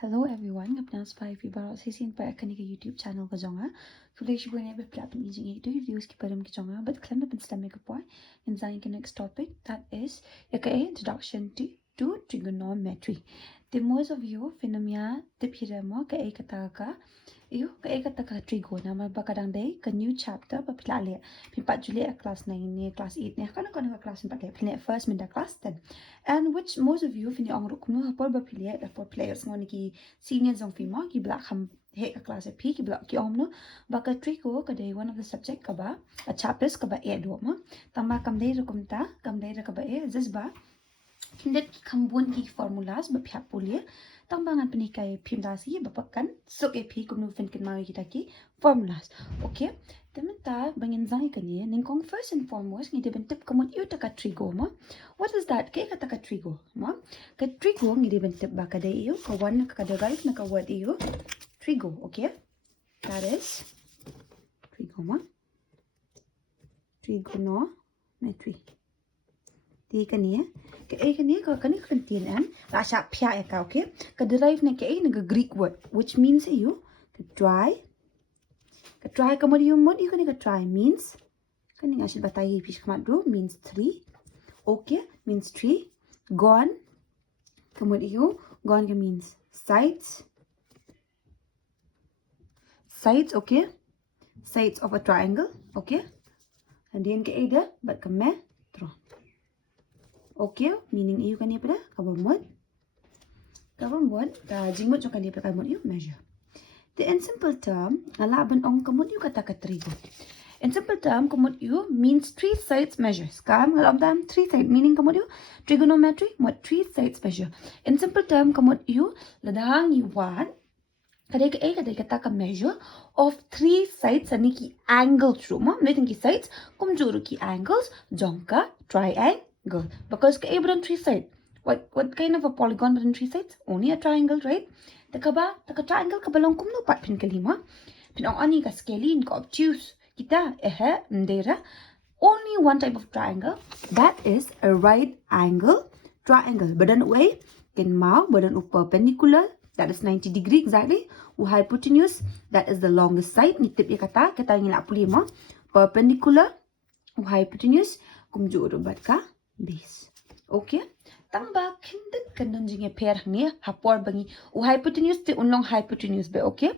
Hello everyone, ngapnas pa ibaro sisin pa akani ka YouTube channel ka jonga. Kulay shi buene be plap ni jingi do videos ki param ki jonga, but klam na stamme ka poy. In zain ka next topic, that is yaka introduction to trigonometry. The most of you phenomena tipira mo ka e kata ka iyo ka e kata ka trigonometry ma bakadang day ka new chapter pa pilale. Pimpat juli a class 9 ni class 8 ni kana kana class 4 pilale first minda class 10. And which most of you fini ong rukno hapor ba pilale for players ngoni ki seniors ong fima ki black ham he ka class p ki black ki omno baka trigo ka day one of the subject ka ba a chapters ka ba e do ma tama kam day rukumta kam day ka ba e just ba kindet ki kambun ki formulas ba phya pulia tambangan penikai pimdasi bapakan sok e phi kumnu fin kin mawi kita ki formulas okay tementa bangin zai kani ningkong first and foremost ngi deben tip kamut yu taka trigo ma what is that ke ka taka trigo ma ka trigo ngi deben tip ba ka de yu ka one ka de right na ka word yu trigo okay that is trigo ma trigonometry di kani ke e kani ka kani contain am la sha phya e ka okay ka derive na ke e na Greek word which means you ka try ka mod you kani ka try means kani nga shil batai pish kama do means 3 okay means 3 gone ka mod you gone ka means sides okay sides of a triangle okay and then ke e da but ka me okay meaning you kan pada kabamot ta jingmot jo kan pada kabamot you measure the in simple term alaban ong kamot you kata ka trigo in simple term kamot you means 3 sides measures kam alam dam 3 side meaning kamot you trigonometry what 3 sides measure in simple term kamot you ladang you want kadai kata ka measure of 3 sides ani ki angles ruma meaning ki sides kumjuru ki angles jongka triangle because everyone 3 sides. What kind of a polygon but in 3 sides? Only a triangle, right? The triangle kabalong kumno pat pin kalima. Pin ang ani ka scalene ka obtuse. Kita ndera. Only one type of triangle. That is a right angle triangle. Badan way kin mau badan perpendicular. That is 90 degree exactly. Hypotenuse. That is the longest side. Nitip ya kata ngila pulima. Perpendicular. Hypotenuse. Kumjuru bat ka base okay tamba kindet kandon jinge pair hangi hapor bangi hypotenuse te unlong hypotenuse be okay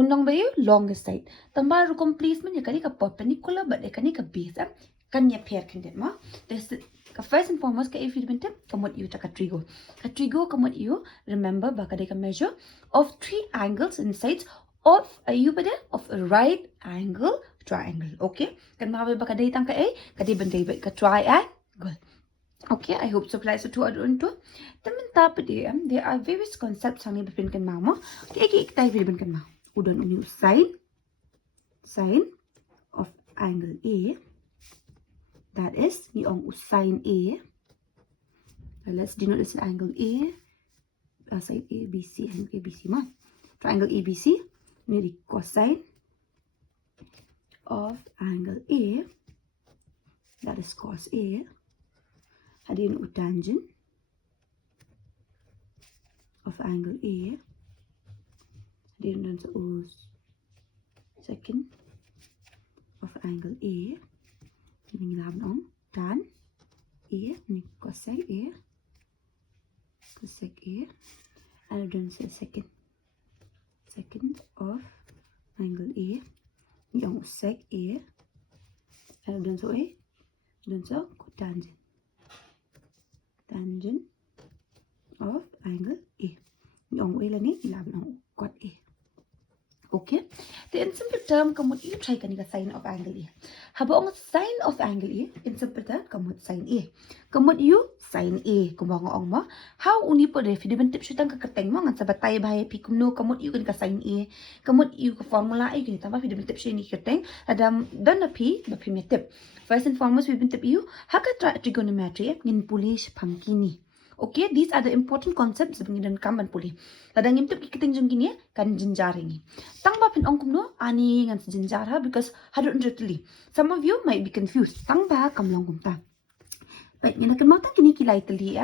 unlong be longest side tamba rukom placement ya kani ka perpendicular but ya kani ka base kanya pair kindet ma this ka first and foremost ka if you been kamot you taka trigo kamot you remember ba ka measure of 3 angles and sides of of a right angle triangle okay kan mawe ba ka tang ka bendai ka triangle okay I hope so applies to other into tamen tapid there are various concepts hani bipin kan mama ki tay bipin kan ma udon uni sine of angle A that is ni ong sine A let's denote this angle A side ABC and ABC ma triangle ABC ni di cosine of angle A that is cos A hadin tangent of angle A hadin dan second of angle A ini laban on tan A ni cosec A and then second of angle A ni on sec A and then cotangent of angle A. Yung way lang ni ilaban ng cot A. Okay? The in simple term, kamot you try kanina sine of angle A. Habang sine of angle A, in simple term, kamot sine A. Kamot you sine A. Kumbaga ang ma. How uni po refi, di ba tip shootang kakateng mo, ngan sa batay bahay, pikumno, kamot you kanina sine A. Kamot you ka formula A, kanina tama, di ba tip siya ni kakateng. Adam, dan na pi, ba pi may tip. First and foremost, we been tip you, haka trigonometry, ngin pulish pangkini. Okay, these are the important concepts bengidan kamban puli. Ladang imtip kikiting jung gini kan jinjaringi. Tang ba pin ongkum no ani ngan jinjara because hadut ndretli. Some of you might be confused. Tang ba kamlong kumta. Baik, ngina kan mata kini kilai teli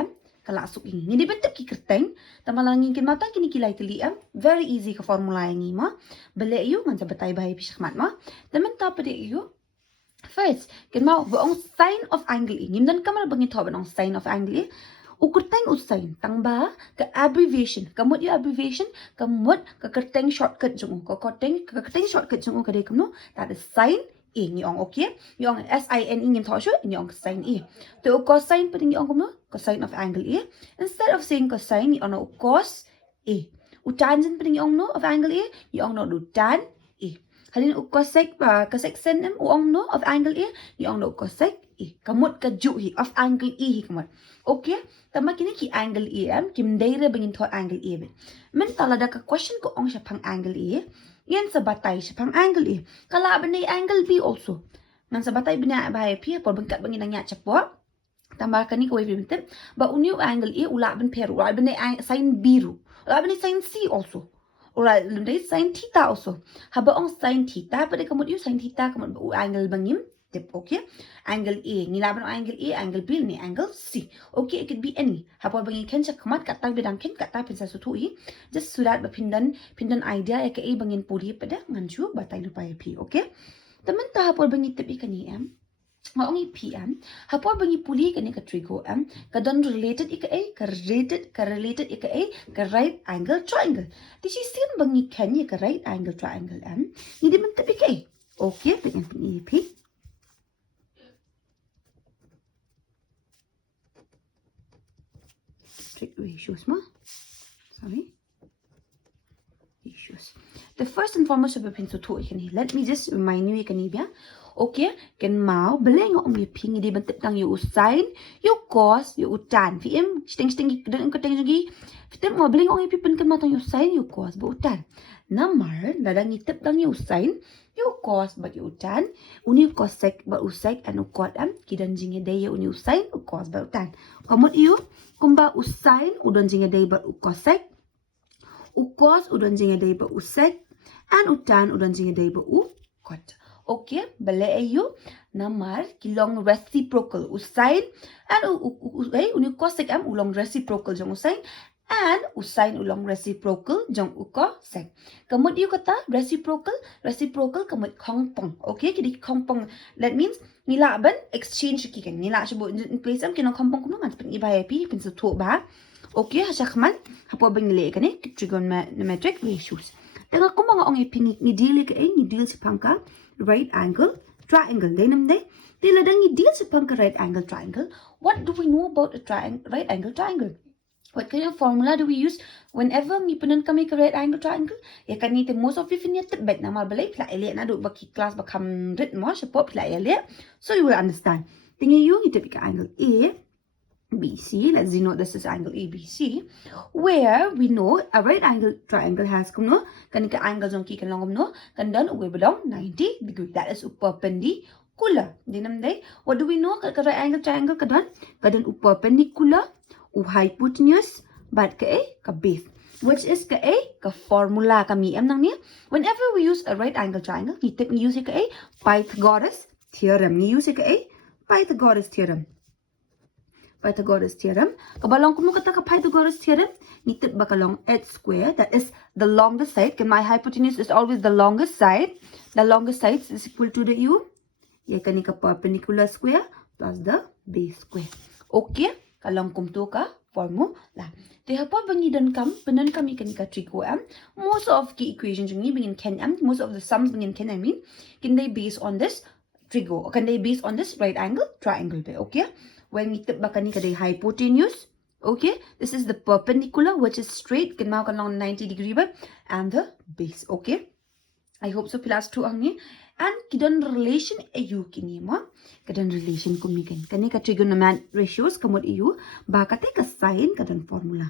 Kalasuk ini. Ni dibentuk ki kerteng. Tamalangi kin mata kini kilai teli very easy ke formula ini ma. Bele you ngan sabatai bahai pishmat ma. Temen ta pada you. First, kin mau beong sign of angle ini. Dan kamal bangi tahu beong sign of angle ini. Ukurteng usain tangba ke abbreviation. Kamut you abbreviation, kamut ke kerteng shortcut jungu. Ke kerteng shortcut jungu kadai kamu. That is sign A ni ong okay. Yung SIN ingin tahu syu ni ong sin A. Tu cosine pada ni ong kamu cosine of angle A. Instead of saying cosine ni ong no cos A. Tangent pada ni ong no of angle A, ni ong no do tan A. Halin cosec sen ong no of angle A, ni ong no cosec A. Kamut ke ju hi of angle A hi kamut. Okay, tama kini ki angle A kim daire bangin tahu angle A ben. Men talada ka question ko ong siya pang angle A. Yan sa batay siya pang angle A. Kala benay angle B also. Ngan sa batay benay bahaya P por bengkat bangin nang nya cepo. Tambah kani ko wave ba uniu angle A ula ben peru. Ula benay sin B ru. Ula benay sin C also. Ula benay sin theta also. Haba ong sin theta pada kamut you sin theta kamut ba angle bangim tip okay. Angle A ni laban angle A, angle B ni angle C. Okay, it could be any. Hapa bangin ken cak kamat kata bidang ken kata pinsa sutu i. Just surat berpindan idea ya ke A bangin puli pada nganju batai lupa ya P. Okay. Temen ta hapa bangin tip ikan ni Maongi PM. Hapa bangin puli kan ke trigo kadon related ika A, ke related ika A, ke right angle triangle. Di sini bangin ken ke right angle triangle ni di mentip ika A. Okay, dengan P. Ratios ma. Sorry. Ratios. The first and foremost of a pencil to ikani. Let me just remind you ikani bia. Okay, kan mau beleng ong ping di bentuk tang you sin, you cos, you tan. Vm sting dan ko teng gi. Fitem mau beleng ong pen kan matang you sin, you cos, bu tan. Namar ladang itep tang you sin, you cos ba you tan. Uni cosec ba usec anu cot kidan jinge day uni sin, u cos ba tan. Kamut you kumba usain udon jinga day ba ukosek, ukos udon jinga day ba usek, and utan udon jinga day ba ukot. Okay, bale ayu namar kilong reciprocal usain and unikosek ulong reciprocal jong usain and usain ulong reciprocal jong ukosek. Kamut you kata reciprocal kamut kongpong. Okay, jadi kongpong that means nila ban exchange kikan nila sibo in place kinong kongpong kuno ngan pin ibaya pi pin sa to ba. Okay, hasakman hapo bang le kan trigonometric ratios. Tengah ko mga ong ipingik ni deal ka ni deal si pangka right angle triangle. Denam day tila dang ni deal si pangka right angle triangle. What do we know about a right angle triangle? What kind of formula do we use whenever ngipunan kami ke right angle triangle? Ya kan ni most of you finya tebet nama balai pla elia na do baki class bakam rit mo siapa pla elia. So you will understand. Tinggal you kita pick angle A BC. Let's denote this is angle ABC, where we know a right angle triangle has kumno kanika angle jong ki kan long no kan dan uwe belong 90 degree. That is perpendicular. Dinam day. What do we know ka right angle triangle kadan perpendicular hypotenuse but ka base, which is ka formula kami nang ni. Whenever we use a right angle triangle, kita use ka Pythagoras theorem. Ni use ka Pythagoras theorem. Kabalong kuno kata ka Pythagoras theorem, nitip bakalong h square, that is the longest side. My hypotenuse is always the longest side. The longest side is equal to the u. Ya kani ka perpendicular square plus the base square. Okay. Kalong kumtu ka formula. Tehapa bangi dan penan kami kan ka trigo most of the equations ni bingin ken most of the sums bingin ken can they base on this trigo, or can they base on this right angle triangle be. Okay, when we tip bakani ka hypotenuse. Okay, this is the perpendicular which is straight kan mau kalong 90 degree ba, and the base. Okay, I hope so plus 2 ang ni. And kidan relation ayu kini mo kidan relation kumikan kani ka trigonometry ratios kamot ayu ba kate ka sin kadan formula,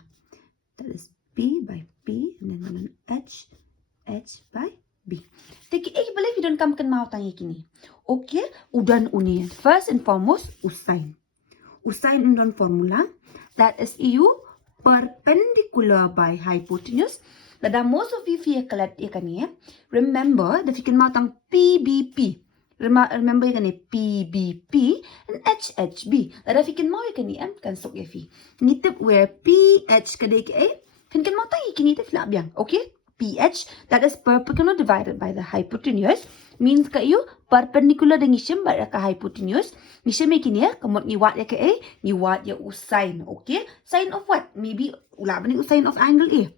that is p by p and then h by b. Teki balai kidan kam kan mau tangi kini. Okay, udan uni first and foremost usain udan formula, that is ayu perpendicular by hypotenuse. Lada most of you fear kalat ikani. Remember, the fikin matang PBP. Remember kan ni PBP and HHB. Lada fikin mau kan ni kan sok ya fi. Ni tip where PH kadai ke fin kan mau tangi kini tip lab yang. Okay? PH, that is perpendicular divided by the hypotenuse, means ka you perpendicular dengan isim pada ka hypotenuse. Isim kini ya, kamot ni wat ya ke ni wat ya sine, okay? Sine of what? Maybe ulab ni sine of angle A.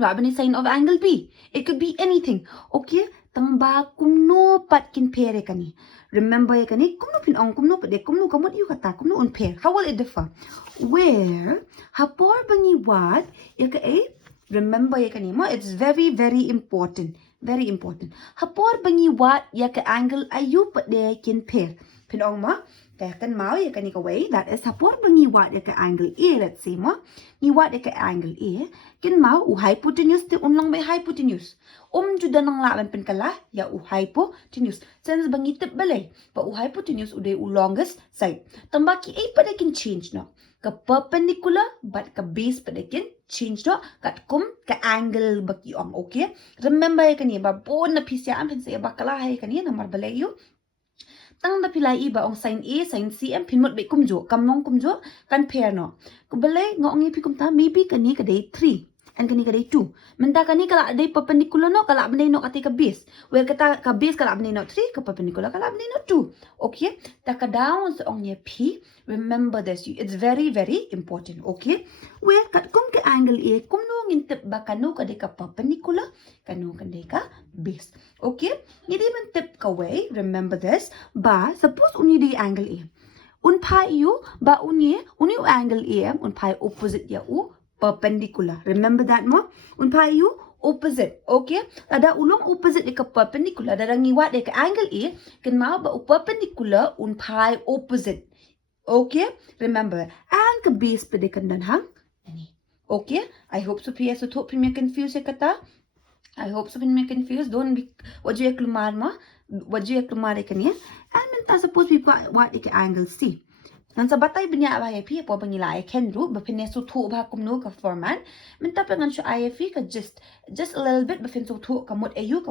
Ulab ni sine of angle B. It could be anything, okay? Tamba kumno pat kin pair ya kani. Remember ya kani, kumno pin ong kumno pat de kumno kamot you kata kumno on pair. How will it differ? Where hapor bangi wat ya ke remember ya kanima, it's very, very important. Very important. Hapor bangi wat ya ke angle ayu pat de kin pair. Pinong ma, kaya kan mau ya kani kawai, that is hapor bangi wat ya ke angle A, let's say ma. Ni wat ya ke angle A, kin mau u hypotenuse te unlang by hypotenuse. Juda nang laban penkala ya u hypotenuse. Sense bangi tip balay, pa u hypotenuse uday u longest side. Tambaki A pada kin change no. Ka perpendicular but ka base pada kin change no kat kum ka angle baki ong, okay? Remember ya kani ba bon na pisya am pen sa bakala hay kani na marbalay yu. Tang da pilai iba ong sin A, sin C am pinmot be kumjo, kamnong kumjo kan pair no. Kubalay ngong ipi kumta maybe kani kadai 3 and kani kadai 2. Menta kani kala adai perpendicular no kala bendai no kati ka base. Where kata ka base kala bendai no 3 ka perpendicular kala bendai no 2. Okay? Taka down sa ong P. Remember this. It's very, very important. Okay? Where kat kum ke angle A, kum no ngintip ba kanu kadai ka perpendicular, kanu kadai ka base. Okay? Hindi man tip ka way. Remember this. Ba, suppose uni di angle A. Un pi u, ba uni angle A, un pi opposite ya u, perpendicular. Remember that mo? Un pi u, opposite. Okay? Ada ulong opposite di ka perpendicular, ada ngiwat di ka angle A, kan mau ba u perpendicular, un pi opposite. Okay? Remember. And ka base pa di kandan hang. Okay? I hope so PS so top me confused ya kata. I hope so me confused. Don't be wajud ya kelumar ma. Wajud ya kelumar ya kanya. And minta suppose we got what ka angle C. Nan sa batay binya ba ya pi po pangila ay kenru ba pineso to ba kumno ka format. Minta pa ngan siya IFE ka just a little bit ba finso to kamot ayu,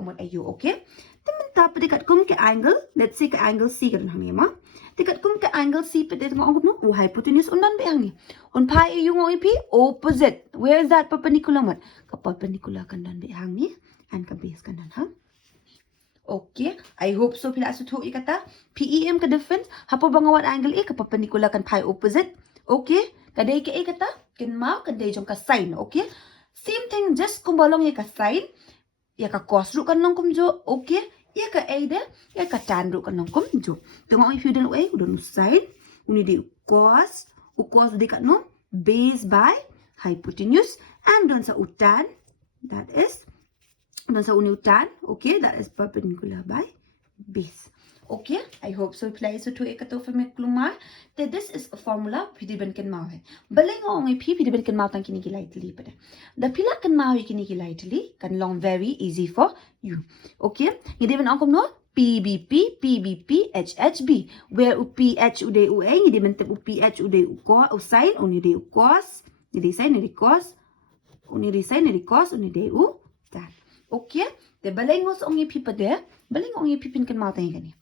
okay? Then minta pa dikat kum ka angle. Let's say ka angle C kan hang ma. Dikat kum ka angle C pa dit ngong no u hypotenuse undan ba yang ni. Un pi ayu ngong ipi opposite. Where is that perpendicular mat? Ka perpendicular kan dan ba hang ni and ka base kan dan hang. Okay, I hope so pila sa tuwi kata. PEM ka difference. Hapo bangawat angle A ka perpendicular kan pi opposite. Okay, kadai ka A kata. Kin mau kadai jong ka sine. Okay, same thing just kumbalong ya ka sine. Ya ka cos root kan nong kumjo. Okay, ya ka A de. Ya ka tan root kan nong kumjo. Tengok if you don't way. Udah nu sine. Uni di cos. U cos di kat no. Base by hypotenuse. And dan sa utan. That is. Dan sa utan, okay, that is perpendicular by base. Okay, I hope so. Play so to ekato for me klumar. That this is a formula pidi ban kan mau hai. Balay ngong pidi ban kan mau tang kini lightly pada. The pila kan mau kini lightly kan long very easy for you. Okay, ngidi ban angkom no PBP, HHB. Where u PH uday u A, ngidi ban tip u PH uday u cos, u sin, uni u cos, ngidi sin, ngidi cos, uni sin, ngidi cos, uni u tan. Okay, the balay ngos ongi pi pa de, balay ongi pi pin kan mau tang kani.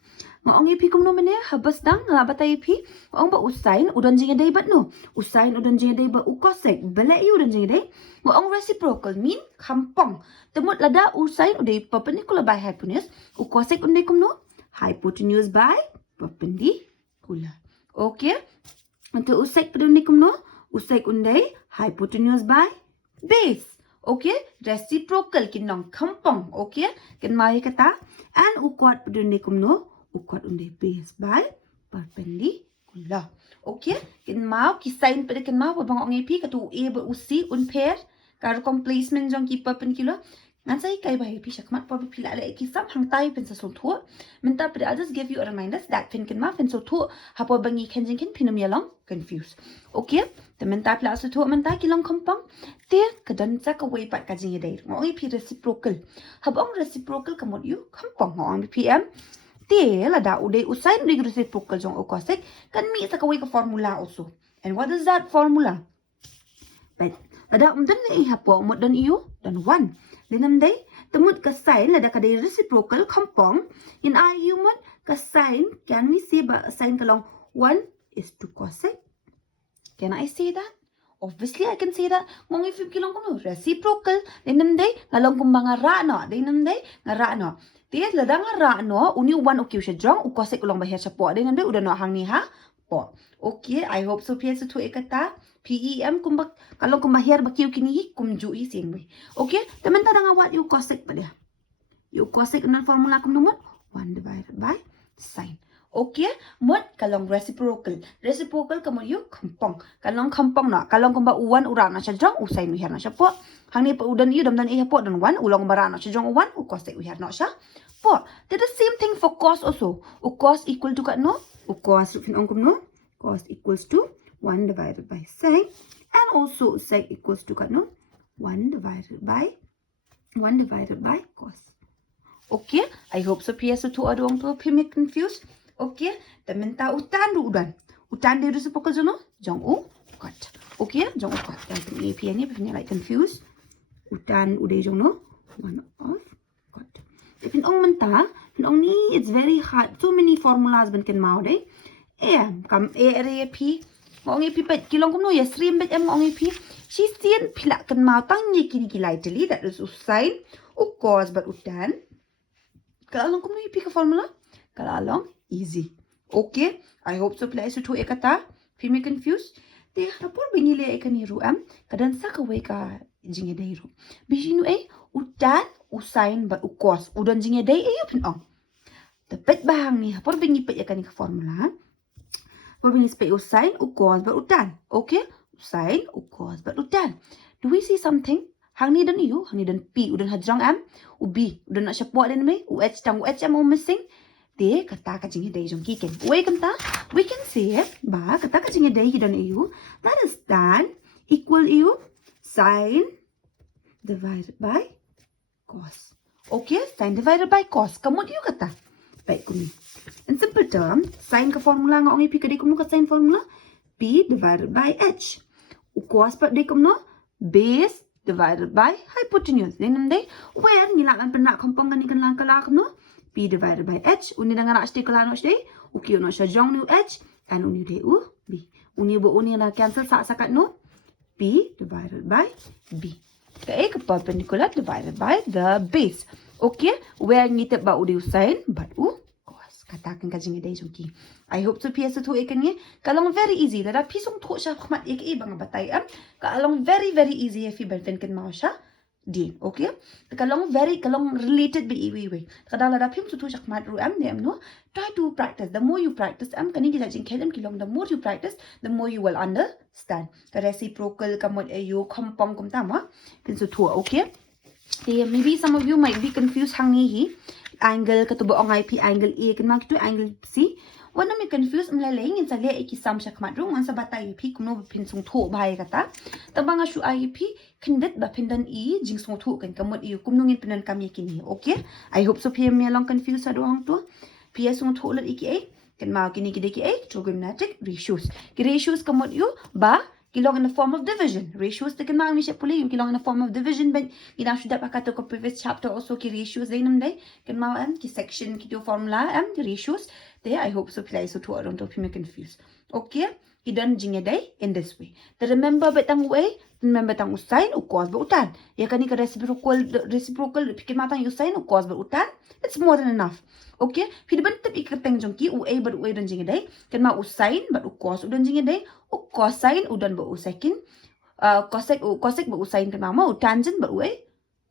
Nga ongi pi kum no mene habas dang ngabatay pi, ong ba usain udan jinga day bat no. Usain udan jinga day ba u cosec, balay udan jinga day. Nga ong reciprocal mean kampong. Temut lada usain uday perpendicular by hypotenuse, u cosec unday kum no hypotenuse by perpendicular. Okay, untuk usec pada unday kum no, usec unday hypotenuse by base. Okay, reciprocal kinong kampong. Okay, kan mai kata and ukwat pedunde kumno ukwat unde base by perpendicular. Okay, kan mau kisain pada kan mau bang ongi pi katu a ba usi un pair kar complacement jong ki perpendicular. Ngan sai kai bai pi sakmat pa pila la kisam hang tai pen sa so tho. Minta pada I'll just give you a reminder that fin kan ma fin so tho hapo bangi kenjing kin pinum yalong confused. Okay, the minta pila so tho minta kilong kampong. Te kadan sa ka way pat ka jing dai. Ngai pi reciprocal. Habong reciprocal kamot you kampong ngong PM. Te la da uday usai uday reciprocal jong o cosec kan mi sa ka way ka formula also. And what is that formula? But ada umdan ni hapo umot dan iyo dan 1. Dinam day Temut ka sign là kadai reciprocal kompong. In IU mut ka sign, can we say ba sign kalong 1:2 cosec? Can I say that? Obviously, I can say that. Ngong if kilong kuno reciprocal. Dinam day ngalong kumbanga ra no. Dinam day ngara no. Tiya ladang ra no. Uni 1 ukiu siya jong. Ukosek ulong bahir siya po. Dinam day udah no hang ni ha po. Okay, I hope so. Piasa tu ekata. PEM kumbak kalong kumbahir bakiu kini kumju i singwe. Okay, teman tadang awat you cosec pa dia. You cosec dengan formula kumnumot 1 divided by sin. Okay, mut kalong reciprocal. Reciprocal kamu you kampong. Kalong kampong na. Kalong kumba uwan ura na siya jong. Usay nuhir na siya po. Hang ni pa udan iyo damdan iya po. Dan 1 ulang bara na siya jong uwan. Ukos tak uhir na siya po. Did the same thing for cos also. Ukos equal to kat no. Ukos finong kum no. Cos equals to 1 divided by sin. And also sec equals to kat no. 1 divided by cos. Okay, I hope so. PS2 ada orang tu pimik confused. Okay, dan minta utan du udan. Utan dia rasa pokok jono, jong u kat. Okay, jong u kat. Dan AP ni punya like confused. Utan udah jong no, 1 of kat. Tapi ong minta, ong ni it's very hard. So many formulas ben kan mau deh. Kam AP. Ong AP pet kilong kum no ya stream bet ong AP. She sien pilak kan mau tang ni kini kilai teli that is usain, cos but utan. Kalau kum no AP ke formula? Kalau easy. Okay, I hope so. Play so to ekata. Fimi confused. Te rapor binile ekaniru kadan sa kawai ka jinge dairu. Bishinu utan usain ba ukos udan jinge dai yupin ong. Tepet bahang ni rapor bingi pet ekani ka formula. Rapor bingi spet usain ukos ba utan. Okay, usain ukos ba utan. Do we see something? Hang ni dan hang ni dan p udan hajrang ubi udan nak syapua dan me tang missing. They kata ka jinge day jong kiken. We can say ba kata ka jinge day hidan eu. That is tan equal eu sin divided by cos. Okay, sin divided by cos. Kamu eu kata. Baik kumi. In simple term, sin ka formula nga ongi pi ka kamu ka sin formula p divided by h. Cos pa day kamu base divided by hypotenuse. Then day where nilakan penak kompong kan ikan lang kamu p divided by h. Uni dengan nak stay kalau nak stay. Uki nak stay jong nu h and uni de u b. Uni bo uni nak cancel sakat no p divided by b. Okay, perpendicular divided by the base. Okay, where ngitip ba udi usain but cos. Katakan kajing day jong ki. I hope to PS2 ikan ni. Kalong very easy. Lada pisong thok siya khmat ik bang batay kalong very easy if you ben kan mau siya. Din, okay? Kalong related be iwi. Kadang ada pim tu jak mat ru no. Try to practice. The more you practice kani kita jing kelem kilong. The more you practice, the more you will understand. The reciprocal kamot ayo kompong kum tama. Pin su tu, okay? Maybe some of you might be confused hang ni hi. Angle katubo ong IP angle A kan mak tu angle C. Wana me confused mlaleng in sa le ikisam siya kmat ru sa bata IP kuno pin sung thu bhai kata. Tabanga shu IP kindet ba pindan I jing sung thu kan kamot I kumnungin pinan kami kini. Okay? I hope so PM me along confused sa doang tu. PS sung thu lat iki kan mau kini kide ki trigonometric ratios. Ki ratios kamot yu ba kilong in the form of division. Ratios te kan mau ni siya puli yung kilong in the form of division ben ina sudah pakato ko previous chapter also ki ratios dinam day kan mau ki section ki do formula ki ratios. There, I hope so. Play so to around to me confused. Okay, idan jinge day in this way. The remember betang way. Remember tang usain cos ba utan. Ya kani ka reciprocal pikir matang usain cos ba utan. It's more than enough. Okay, phi ban tip ikateng jongki u a ba u dan jinge day. Kan ma usain ba cos udan jinge day. Cosine udan ba usakin. Cosec ba usain kan ma tangent ba u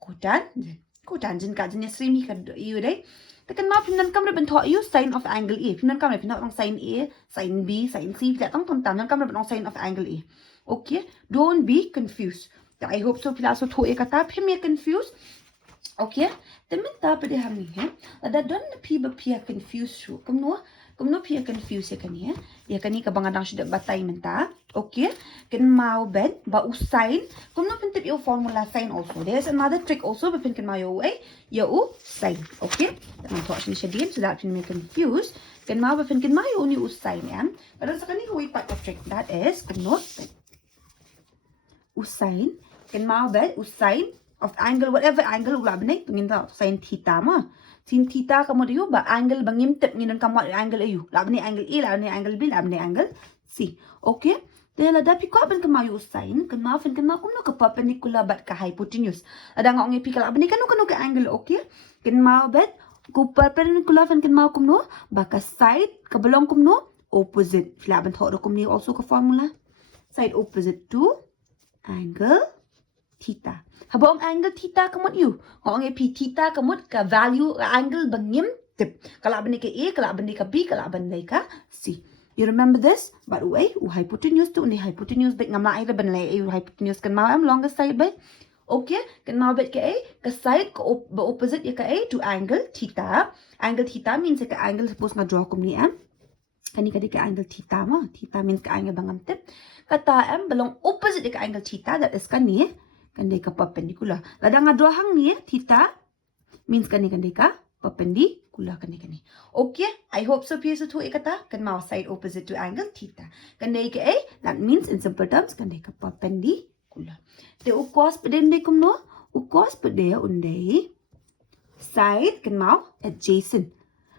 cotangent. Cotangent ka jenya srimi ka u day. Tekan ma pinan kam ben tho you sin of angle A. Pinan kam pinan tong sin A, sin B, sin C. Pila tong tam kam ben tong sin of angle A. Okay? Don't be confused. I hope so pila so tho kata phi me confused. Okay? Temen ta pe de ham ni hai. Ada don phi ba phi confused shu. Kumno phi confused ya kani hai. Ya kani ka bangadang shu batai menta. Okay? Kan mau ben ba usain. Kumno pentip yo formula sin also. There's another trick also but kan mau yo ya sin. Okay? Ang thought ni siya din so that can make confused. Kan mau ba kan mau yo ni usain yan. Pero sa kani ko part of trick that is kumno usain. Kan mau ben usain of angle, whatever angle ula benai tungin tau sin theta ma. Sin theta kamu diu ba angle bangim tip nginan kamu angle ayu. La benai angle A, la benai angle B, la benai angle C. Okay? Then lada pi ko ben kemayu sin, kema fin kema kumno ke perpendicular bat ke hypotenuse. Ada ngok ngi pi kala benai kanu ke angle, okay? Kema bet ku perpendicular fin kema kumno ba ke side ke belong kumno opposite. Fila ben thok kumni also ke formula. Side opposite to angle theta. Habang angle theta kamut you. Ngok ngi pi theta kamut ke value angle bangim tip. Kala benai ke A, kala benai ke B, kala benai ke C. You remember this? But wait, hypotenuse tu ni hypotenuse bet ngam lai ben lai hypotenuse kan mau am longest side bet. Okay, kan mau bet ke A, ke side ke opposite ya ke A to angle theta. Angle theta means ke angle suppose nga draw kum ni am. Kani ke angle theta ma. Theta means ke angle bangam tip. Kata am belong opposite ke angle theta, that is kan ni kan ke perpendicular. Lada nga draw hang ni theta means kan ka perpendicular kan ni. Okay, I hope so piece tu ikata kan mau side opposite to angle theta. Kan ke A, that means in simple terms kan ka perpendicular. Te ukos pedende kumno, ukos pede undai side kan mau adjacent.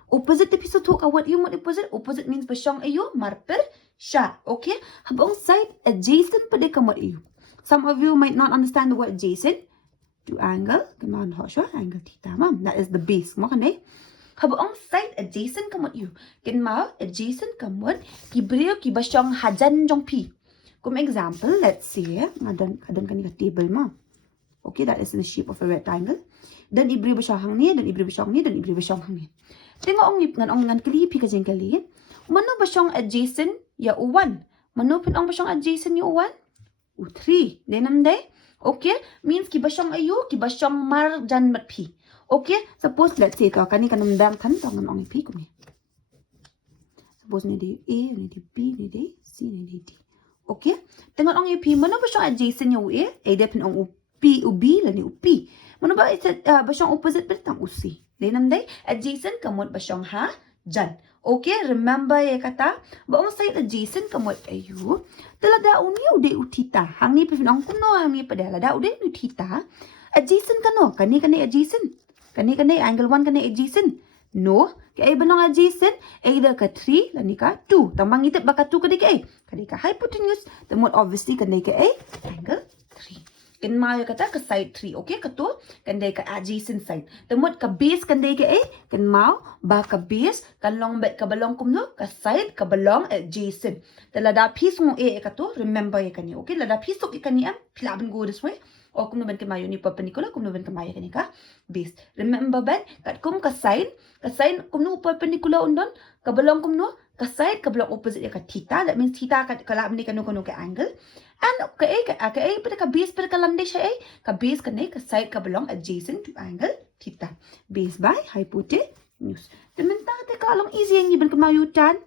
Opposite te piece tu ka what you want opposite? Opposite means besyang ayu marper sha. Okay, habang side adjacent pede kamot ayu. Some of you might not understand the word adjacent. To angle, come on, angle theta, ma'am. That is the base. Mo kan day? Habang side adjacent kamot you. Kan mau adjacent kamot kibriyo kibasyong hajan jong pi. Comme example, let's say, adon kan ka table ma. Okay, that is in the shape of a rectangle. Dan ibri basyong hang ni, dan ibri basyong ni, dan ibri basyong hang ni. Tengok ong ngan kali pi ka jeng kali. Mano basyong adjacent ya u1. Mano pin ong basyong adjacent ya u1? U3. Denam day? Okay, means ki basyong ayu, ki basyong mar jan mat pi. Okay, suppose let's say kani kanam dam kan tangan ong pi ko ni. Suppose ni di A, ni di B, ni di C, ni di D. Okay, tengok ong pi mana basyong adjacent nya u A dia pin ong u P, u B la ni u P. Mana ba basyong opposite betang u C. Denam dai adjacent kamot basyong ha jan. Okay, remember ya kata, baong side adjacent kamot ayu, talada uni ude utita. Hang ni pinong kuno hang ni pada lada ude utita. Adjacent kano, kani adjacent. Kani angle 1 kani adjacent. No, kaya benong adjacent either ka 3 lani ka 2. Tambang itip baka 2 kani ka hypotenuse. The more obviously kani ka angle 3. Kan mau kata ke side 3, okay? Kato kan ka adjacent side. Temut ke base kan ka kan mau ba ke base kan long bet ke belong kumno ke side ke belong adjacent. Lada piece mo kato remember ya kan okay? Lada piece ok kan am pila ben go this way. O kumno ben ke mayo ni perpendicular kumno ben ke mayo kan ka base. Remember ben kat kum ke side kumno perpendicular undon ke belong kumno ke side ke belong opposite ya ka theta. That means theta ka kala ni kanu ke angle. And ka pada ka base pada ka landai siya ka base ka side ka belong adjacent to angle theta. Base by hypotenuse. Tementang te ka along easy yang iban kemayu tan.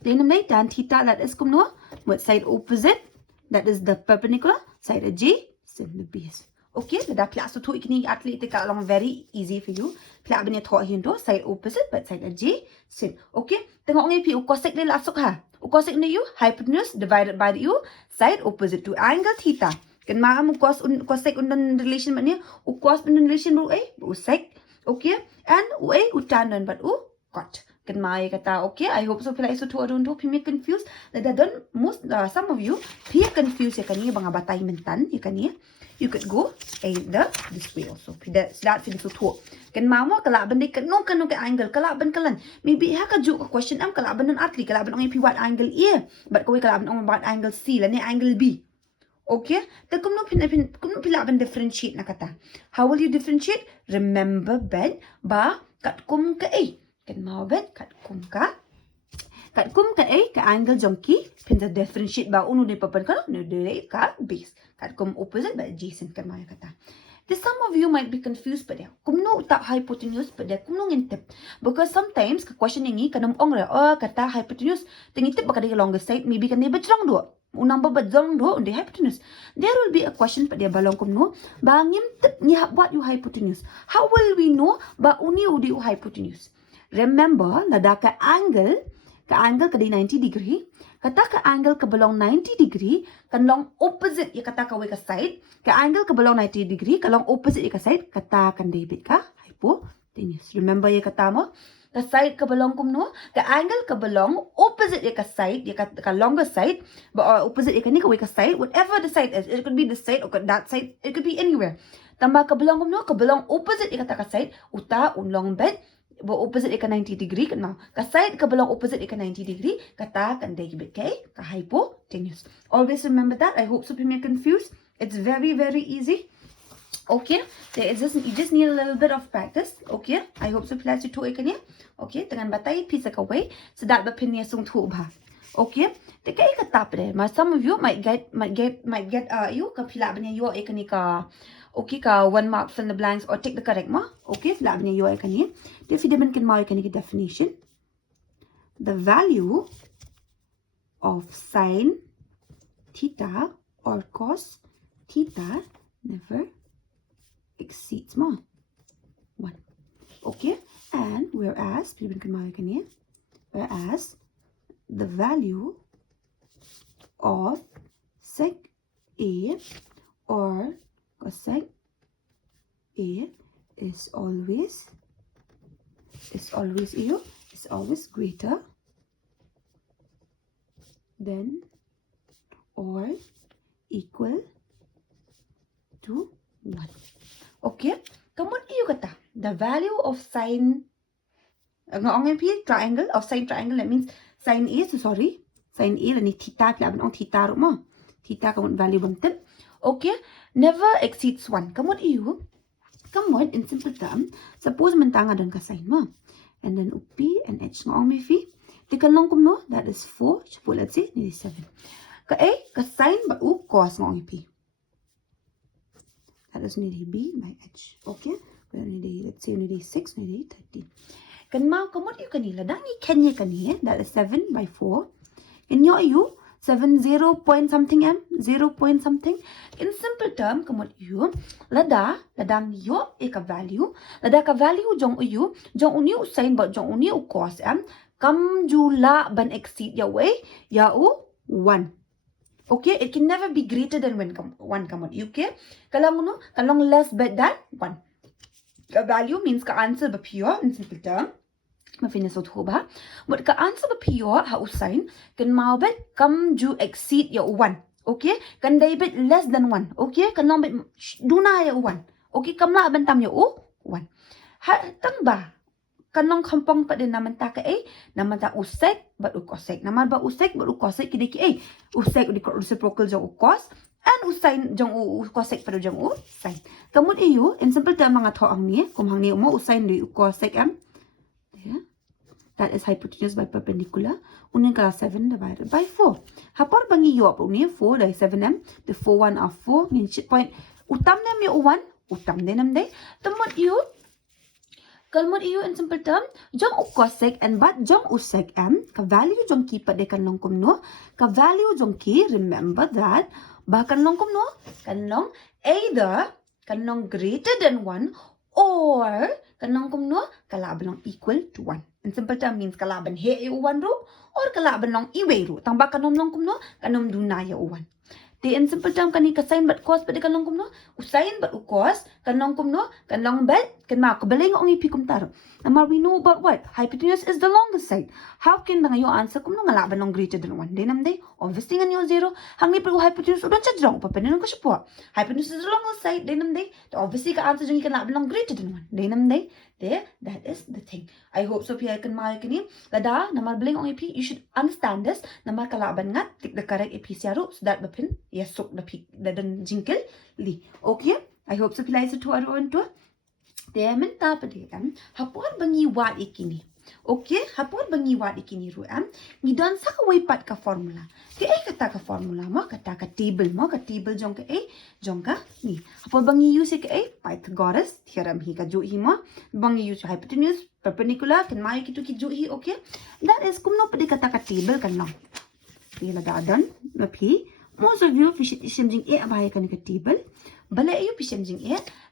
Then tan theta that is kumno what side opposite, that is the perpendicular, side adjacent the base. Okay, lada pila so tu ikni atli te ka along very easy for you. Pila benya thok hindo side opposite but side adjacent. Okay, tengok ngai pi cosec ni lasuk ha. Cosec ni you hypotenuse divided by the u side opposite to angle theta. Kan maam cosec undan relation maknanya cos undan relation bu bu sec. Okay, and u tan dan but u cot. Kan mai kata okay, I hope so pila iso tu adun tu pi confused. Lada don most some of you pi confused ya kan ni bang abatai mentan ya kan ni. You could go either this way also. That's fin so tu. Kan mama kala benda kanu ke angle kala ben kalan. Maybe ha ka ju question am kala ben atli kala ben ong pi what angle A. But ko kala ben ong what angle C la ni angle B. Okay? Ta kumno pila ben differentiate na kata. How will you differentiate? Remember ben ba kat kum ka A. Kan mau ben kat kum ka A ka angle jongki pinta differentiate ba unu di papan ka no de ka base. Kat kum opposite but adjacent kan maya kata. Then some of you might be confused pada kumno tak hypotenuse pada kumno ngintip because sometimes ka question ini kanam ong ra kata hypotenuse tingitip baka di longest side maybe kan ba jong do unang ba jong do undi hypotenuse. There will be a question pada balong kumno ba ngintip ni what you hypotenuse. How will we know ba uni udi hypotenuse? Remember lada ka angle ka di 90 degree Kata ka angle ka belong 90 degree, kan long opposite ya kata ka way ka side. Ka angle ka belong 90 degree, ka long opposite ya ka side, kata kan David ka hypotenuse. Remember ya kata mo? Ka side ka belong kumno, ka angle ka belong opposite ya ka side, ya ka longer side, but opposite ya ka ni ka way ka side, whatever the side is, it could be the side or that side, it could be anywhere. Tambah ka belong kumno, ka belong opposite ya kata ka side, uta unlong bed, but opposite ika 90 degree now. Ka side ka belong opposite ika 90 degree. Kata kan David kay ka hypotenuse. Always remember that. I hope so you're not confused. It's very, very easy. Okay. You just need a little bit of practice. Okay. I hope so you to ika niya. Okay. Dengan batay pisa ka way. So that bapin niya sung tu ba. Okay. Teka ika tap there. Some of you might get you kapila ba niya you ika ni ka. Okay, ka 1 mark fill in the blanks or take the correct ma. Okay, fila niya yung ay kani. If you didn't can ma kani definition. The value of sine theta or cos theta never exceeds ma 1. Okay, and whereas the value of sec A or cosec A is always greater than or equal to 1. Okay, kamu iyo kata the value of sine triangle of sine triangle, that means sine A, sine A lani theta laban ong theta ro mo. Theta kamu value banten. Okay, never exceeds 1. Kamot in simple term, suppose mentanga dan ka sine mo. And then P and H ngong may fi. Tika long kumno, that is 4. Let's say, nili 7. Ka A, ka sine ba u cos ngong P. That is nili B by H. Okay, let's say nili 6, nili 13. Kan mau kamot kanila, dani kenya kaniya, that is 7 by 4. Inyo you 7 0 point something m 0 point something. In simple term, kamot you ladang yo eka value lada ka value jong u jong uni usain ba jong uni u cos m kam jula ban exceed ya way ya u 1. Okay, it can never be greater than 1 kamot. Okay, kalong less than 1. Ka value means ka answer ba pure in simple term. Mafinas ut ba? But ka answer ba pure ha usain kan mau bet kam ju exceed ya 1. Okay, kan David less than 1. Okay, kan long bet duna ya 1. Okay, kam la bentam ya 1. Ha tang ba? Kan long kampong pa din naman ta ka naman ta usek but u cosec. Naman ba usek but u cosec kidi ki usek di reciprocal jong u cos and usain jong u cosec pa jong u sin. Kamun iyo in simple term mga thoang ni kum hang ni mo usain di u cosec am. That is hypotenuse by perpendicular. Unin ka 7 divided by 4. Hapor bangi yo po ni 4 by 7m. The 4 1 are 4. Ngin point. Utam nem yo 1. Utam denam day. Tumot iyo. Kalmot iyo in simple term. Jong u cosec and but jong u sec m. Ka value jong ki pa de kan long kum no. Ka value jong ki. Remember that. Bahkan long kum no. Kan long either. Kan long greater than 1. Or kanong kumno kalaban long equal to 1. In simple term means kalaban he e 1 ro or kalaban long iwe ro. Tangba kanom long kumno kanom dunaya 1. The in simple term kani ka sin but cos pwede kanong kumno usain but u cos kanong kumno kanong bet kan ma ko beleng ong ipi kumtaro. Now we know about what hypotenuse is the longest side. How can nga yo answer kumno ngalaban long greater than 1. Denam day obviously nga yo 0 hangi pero hypotenuse udon cha jong pa penon ko siya po. Hypotenuse is the longest side denam day. Obviously ka answer jong kan laban long greater than 1. Denam day. There, that is the thing. I hope so pia kan ma kani lada namal beleng ong ipi you should understand this. Namal kalaban nga tik the correct ipi siaro so that bapin yes sok the pik dadan jingkel li. Okay? I hope so pila isa to aron to. Demen ta pa de hapor bangi wat ikini. Okay, hapor bangi wat ikini ru ngidon sa ka way pat ka formula. Ti ay kata ka formula mo kata ka table jong ka jong ka ni. Hapor bangi use ka Pythagoras theorem hi ka ju hi mo. Bangi use hypotenuse perpendicular kan mai kitu ki ju hi. Okay, that is kumno pa de kata ka table kan no. Pila dadan na pi most of you fish jing abay kan ka table. Balik ayo pisam jing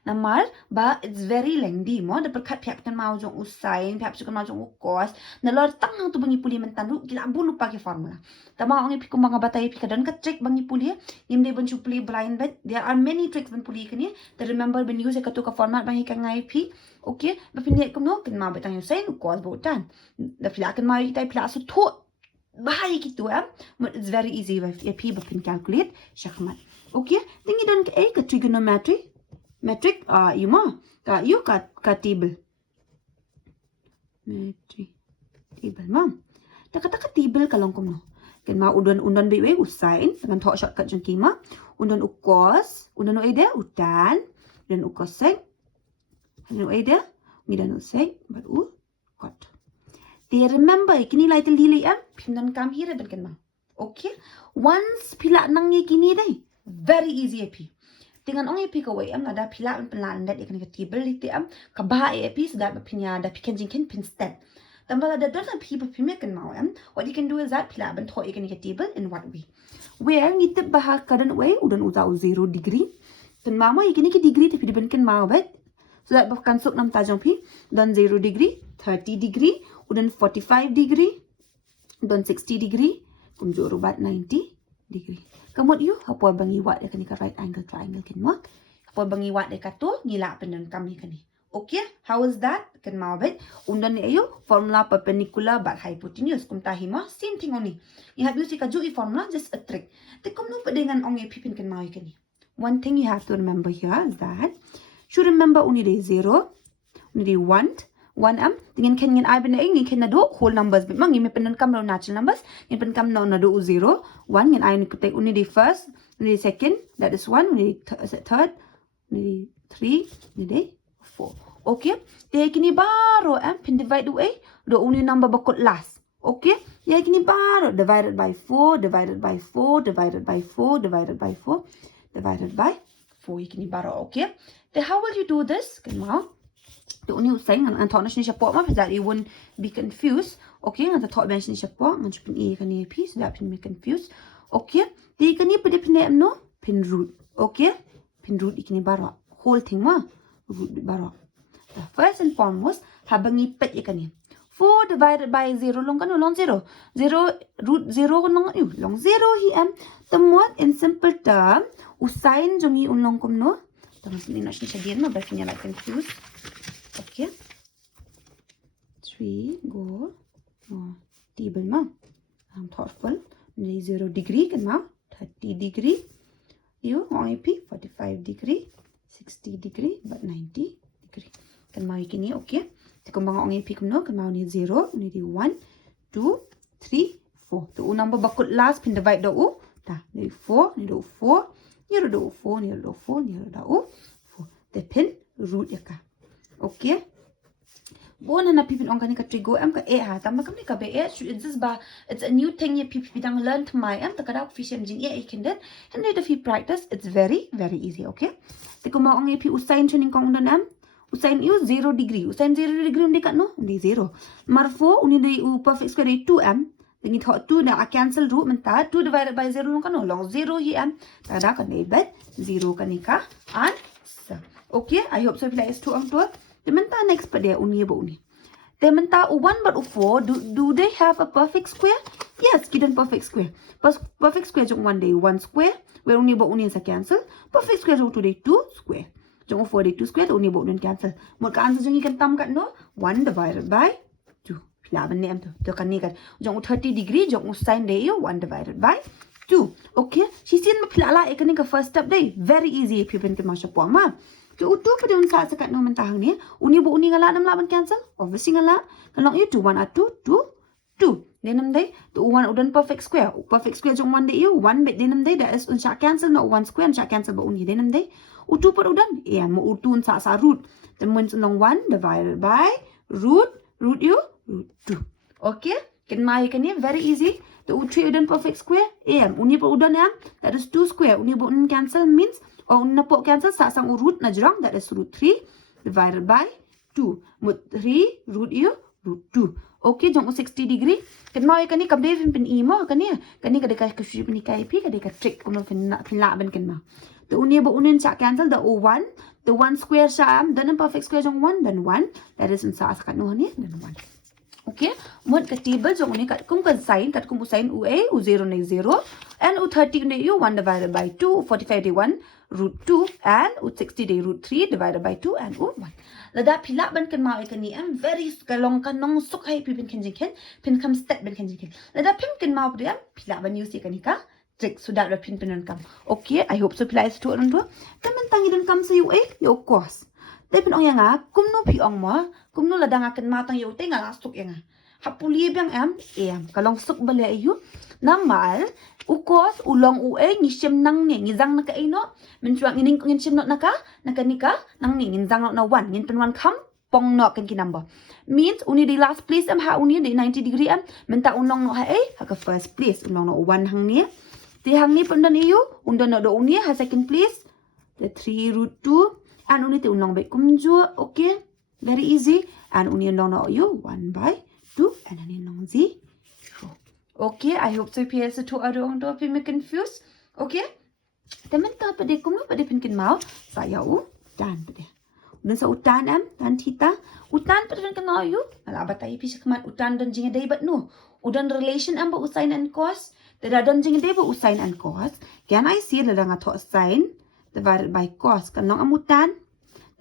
namal ba it's very lengthy mo da perkat pihak kan mau jong usain pihak kan mau jong ukos nalor tang tu bangi puli mentan ru gila bulu pakai formula tama ongi piku manga batai pikadan ka trick bangi puli yim de ban puli blind bet there are many tricks ban puli kan to remember ban use ka tu ka format bangi ka ngai pi okay ba pinye ko no kan mau betang usain ukos botan da pihak kan mau kita pihak su to bahaya gitu it's very easy if pi ba pin calculate syakmat okay tinggi dan ka trigonometry metric you ma ka table metric table ma taka table kalong kom no ken ma undan be usain dengan thok shortcut jong kima undan ukos undan ide udan dan ukosek undan ide ngidan usek but kot they remember kini lai lili pindan kam here ben ken ma okay once pila nangi kini dai very easy pi dengan ong epi ko ada pila pelan dat ikan table itu kabah epi sudah berpinya ada pikan jingkin pin step tambah ada dona people pimekan mau what you can do is that pila ben tho ikan table in what way where ngitip bah kadan way udan uza 0 degree pen mama ikan degree tapi ben kan mau bet so that bahkan sok nam tajong pi dan 0 degree 30 degree udan 45 degree dan 60 degree kumjur ubat 90 degree. Kamot you, hapwa bangi wat dekat ni ka right angle triangle kan mo. Hapwa bangi wat dekat tu ngila penan kami kan ni. Okay, how is that? Kan mau bet. Undan ni ayo formula perpendicular but hypotenuse kum tahi ma same thing only. You have used ka ju formula just a trick. Te kum no dengan ong pipin kan mau kan ni. One thing you have to remember here is that should remember only the 0, only the 1 dengan kan ai benda ini kan do whole numbers memang ini penan kam no natural numbers ini pen kam no do 0 1 dengan ai ni kutek only the first only the second that is 1 only the third only the 3 only the 4 okay te kini baru pen divide away do only number bakut last okay ya kini baru divided by 4 divided by 4 divided by 4 divided by 4 divided by 4 kini baru okay then how will you do this kan mau the only thing and thought nation support ma that you won't be confused okay and the thought mention support man pin e kan e piece that pin me confused okay the kan ni pede pin no pin root okay pin root ikini baro whole thing ma root baro the first and foremost habangi pet ikan ni 4 divided by 0 long kan long 0 root 0 long long 0 hi temuan in simple term usain jongi unlong kom no terus ni nation sedian ma berfinya like confused okay 3 go table ma thoughtful ni 0 degree kan ma 30 degree you ip 45 degree 60 degree but 90 degree kan ma ikini okay tikong bang ip kan no kan ma ni 0 ni 1 2 3 4 tu number bakut last pin divide do ta ni 4 ni do 4 ni do 4 ni do 4 ni do 4 the pin root ya ka okay bona na pipin ong kani ka trigo ka e ha tama kam ni ka be it's just ba it's a new thing you people dang learn to my takada fishem jing e kindet and if you practice it's very very easy okay tiko ma ong ip usain chuning kong dan usain you 0 degree usain 0 degree undi kat no undi 0 marfo uni dei u perfect square dei 2m dengan thought 2 na cancel root menta 2 divided by 0 long kan no long 0 hi takada kan dei bet 0 kan ni ka answer okay I hope so like is 2 ang 2 Dementa next pada uni ba uni. Dementa 1 but 4 do they have a perfect square? Yes, given perfect square. Perfect square jong 1 day 1 square. Where uni ba uni sa cancel. Perfect square jong 2 day 2 square. Jong 4 day 2 square uni ba uni cancel. Mo ka answer jong ikan tam kat no 1 divided by 2. Laban ni am tu. Tu kan ni kat. Jong 30 degree jong sin day 1 divided by 2. Okay. Si sin ma pila la ikan ni ka first step day. Very easy if you pen ke masya puang ma. Ke utu pada unsa sekat no mentahang ni uni bu uni ngala 6 laban cancel obviously ngala kalau itu 1 at 2 2 denam dai tu 1 udan perfect square jong 1 dai you 1 bet denam dai that is unsa cancel no 1 square unsa cancel ba uni denam dai utu pada udan ya mo utu unsa sa root temun long 1 divided by root you root 2 okay kan mai kan ni very easy tu 3 udan perfect square uni pa udan that is 2 square uni bu un cancel means or napok cancel sang root na jurang that is root 3 divided by 2 mut 3 root you root 2 Okay, jong 60 degree. Kan mau kan ni kam dia pin imo kan ni. Kan ni kada ka shi pin kai pi kada ka trick kuno pin la ban kan ma. The unia ba unin sa cancel the O1. The 1 square sa dan perfect square jong 1 then 1. That is in sa kat no ni then 1. Okay, mod ka table jong ni kat kum kan sin kat kum sin UA U0 ni 0 and U30 ni U 1 divided by 2, 45 day 1 root 2 and U60 day root 3 divided by 2 and U1. Lada pila ban kan mau kan ni am very kalong kan nong suk hai pi bin kan jing pin kam step bin kan jing. Lada pin kan mau dia pila ban use kan ni ka trick sudah ada pin pinan kam. Okay, I hope so pila is tu orang tu. Teman tangi dan kam sa UA yo course. Tapi ong yang kum no pi ong mo kum no ladang akan matang yo te nga suk yang hapuli biang em kalong suk bale ayu namal ukos ulong ue ngisim nang ni ngizang na kaino mencuak ngin ngisim not naka nika nang ni ngizang not na 1 ngin pen 1 kam pong no kan kinamba means uni di last place ha uni di 90 degree menta unong no ha ha ka first place unong no 1 hang ni ti hang ni pendan iyu undan no do uni ha second place the 3 root 2 and uni te unong be kumju okay very easy and uni unong no you 1 by 2 and then unong 0. Okay, I hope so PS to orang tu pi me confused. Okay? Temen ta pada kum pada pin kin mau saya dan pada. Dan sa utan dan theta utan pada pin kin mau you. Ala batai pi sekmat utan dan jing dai bat no. Udan relation ba usain and cos. Tada dan jing dai ba usain and cos. Can I see la dang atho sin divided by cos kan nong amutan.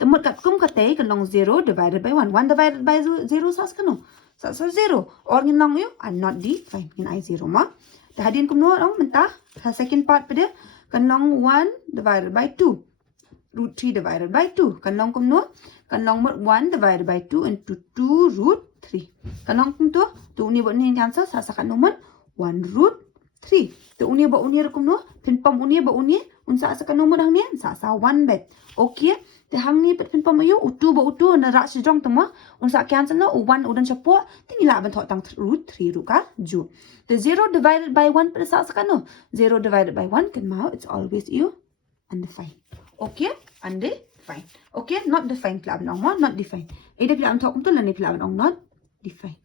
Temut kat kum katai kan nong 0 divided by 1. 1 divided by 0 sas kan no. So 0 or ngin nong you and not d fine ngin I 0 ma dah hadin kum no ong mentah ha second part pada kan nong 1 divided by 2 root 3 divided by 2 kan nong kum no kan nong 1 divided by 2 into 2 root 3 kan nong kum tu ni buat ni cancel sa kan nomor 1 root 3 tu uni ba uni kum no pin pam uni ba uni un sa kan nomor hang ni sa 1 bet okay te hang ni pin pam ayu utu ba utu na ra si jong tama un sa cancel no 1 udan chapo tingi la ban tho tang root 3 ru ka ju the 0 divided by 1 pada sa kan no 0 divided by 1 kan mau it's always you undefined okay undefined okay not defined pla ban ong mo not defined ida pla ban tho kum tu la ni pla ban ong not defined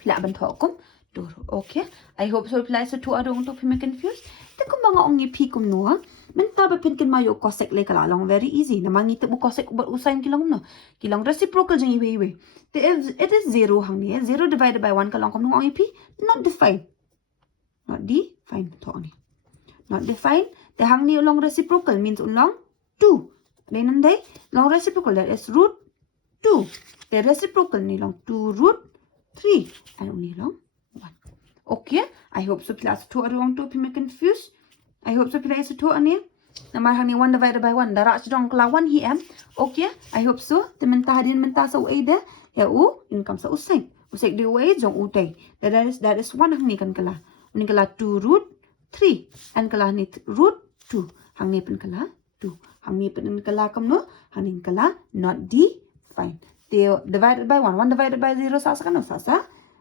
pla ban tho kum tu okay I hope so pla so tu adong tu me confused te kum mga ong pi kum no menta ba pin kin mayo cosec le kala long very easy namang ite bu cosec bu usain kilong no kilong reciprocal jeng iwe it is 0 hang ni 0 divided by 1 kalong kum no ong pi not defined to ni not defined the hang ni long reciprocal means long 2 then dai long reciprocal that is root 2 the reciprocal ni long 2 root 3 and only long 1 okay I hope so class 2 arong to me confused I hope so class 2 ani namar hang ni 1 divided by 1 darak sedong kelawan hi okay I hope so temen hadin menta sa uida ya u income sa usai di uai jong utai that is 1 hang ni kan kala ni kala 2 root 3 and kala ni root 2 hang ni pen kala 2 hang ni pen kala kam no hang ni kala not defined they divided by 1 divided by 0 sa kan no sa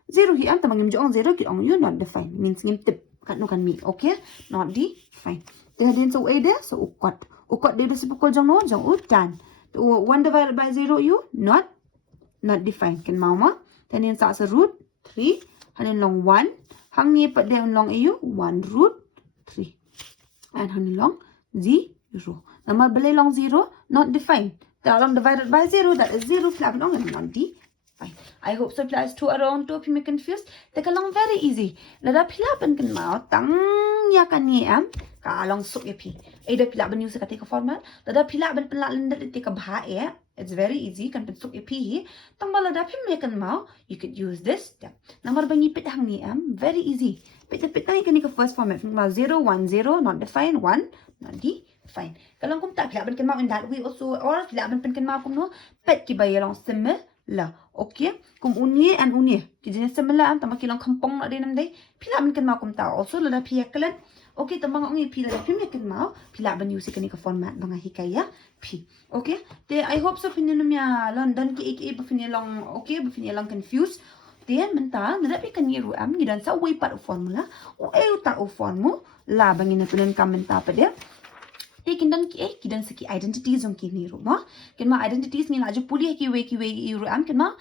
0 hi am tamang jong 0 ki ong you not defined means ngim tip kan no kan mi okay not defined te hadin so uai de so ukot de reciprocal jong no jong utan 1 divided by 0 you not defined kan mau ma then sa root 3 hanin long 1 hang ni pat de long you 1 root 3 and hanin long 0 nama bele long 0 not defined long divided by 0 that is 0 flap long and not defined I hope so class 2 around to if you confused te kalong very easy lada phila ban kan mau tang ya kan ni ka long suk ep ida phila ban use ka te ka format lada phila ban pala lenda te ka bha it's very easy kan pen suk ep hi tang bala da phim me kan mau you could use this step number ban ni pit hang ni very easy pit tai kan ni ka first format ma 0 1 0 not defined 1 not defined kalong kum ta phila ban kan mau in that way also or phila ban pen kan mau kum no pet ki ba yalong similar la okay kum unie and unie ki jenis similar tama kilong kampong na din namday pila man kan mau kum ta also la pia kalan okay tama ngi pila da pim kan mau pila ban use kan ka format banga hikaya p okay te I hope so fininum ya London ki ek ba finilong okay ba finilong confused then menta na pi kan yeru gidan sa way part formula o ta o formu la bangin na tunan ka menta pa de kidan seki identities on kini ro ma kin ma identities ni laju puli ki we ro am kin ma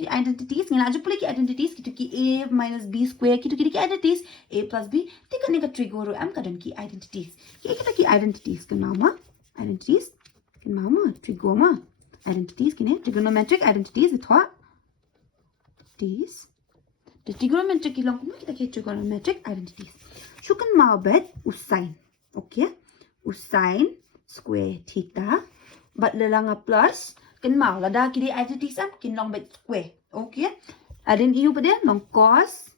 ki identities ni laju puli ki identities ki a minus b square ki identities a plus b ti kan ka trigo ro am kadan ki identities ki identities kin ma identities kin ma trigo ma identities kini trigonometric identities ithwa these the trigonometric ilong kuma kita ki trigonometric identities shukan ma bet usain okay usain square theta but lalanga plus kan mau lada kiri identities am kin long bet square okay adin iu pada long cos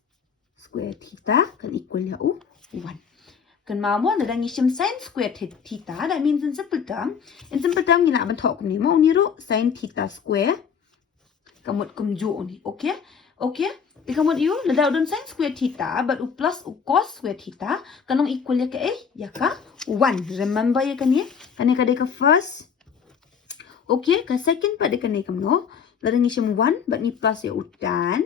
square theta kan equal ya 1 kan mau mo lada ngishim sin square theta that means in simple term ngila ban thok ni mo ni ro sin theta square kamut kumju ni okay di kamut iu lada udon sin square theta but u plus u cos square theta kanong equal ya ka 1 remember ya kan ka deka first okay ka second pada kan deka no lada ngishim 1 but ni plus ya u tan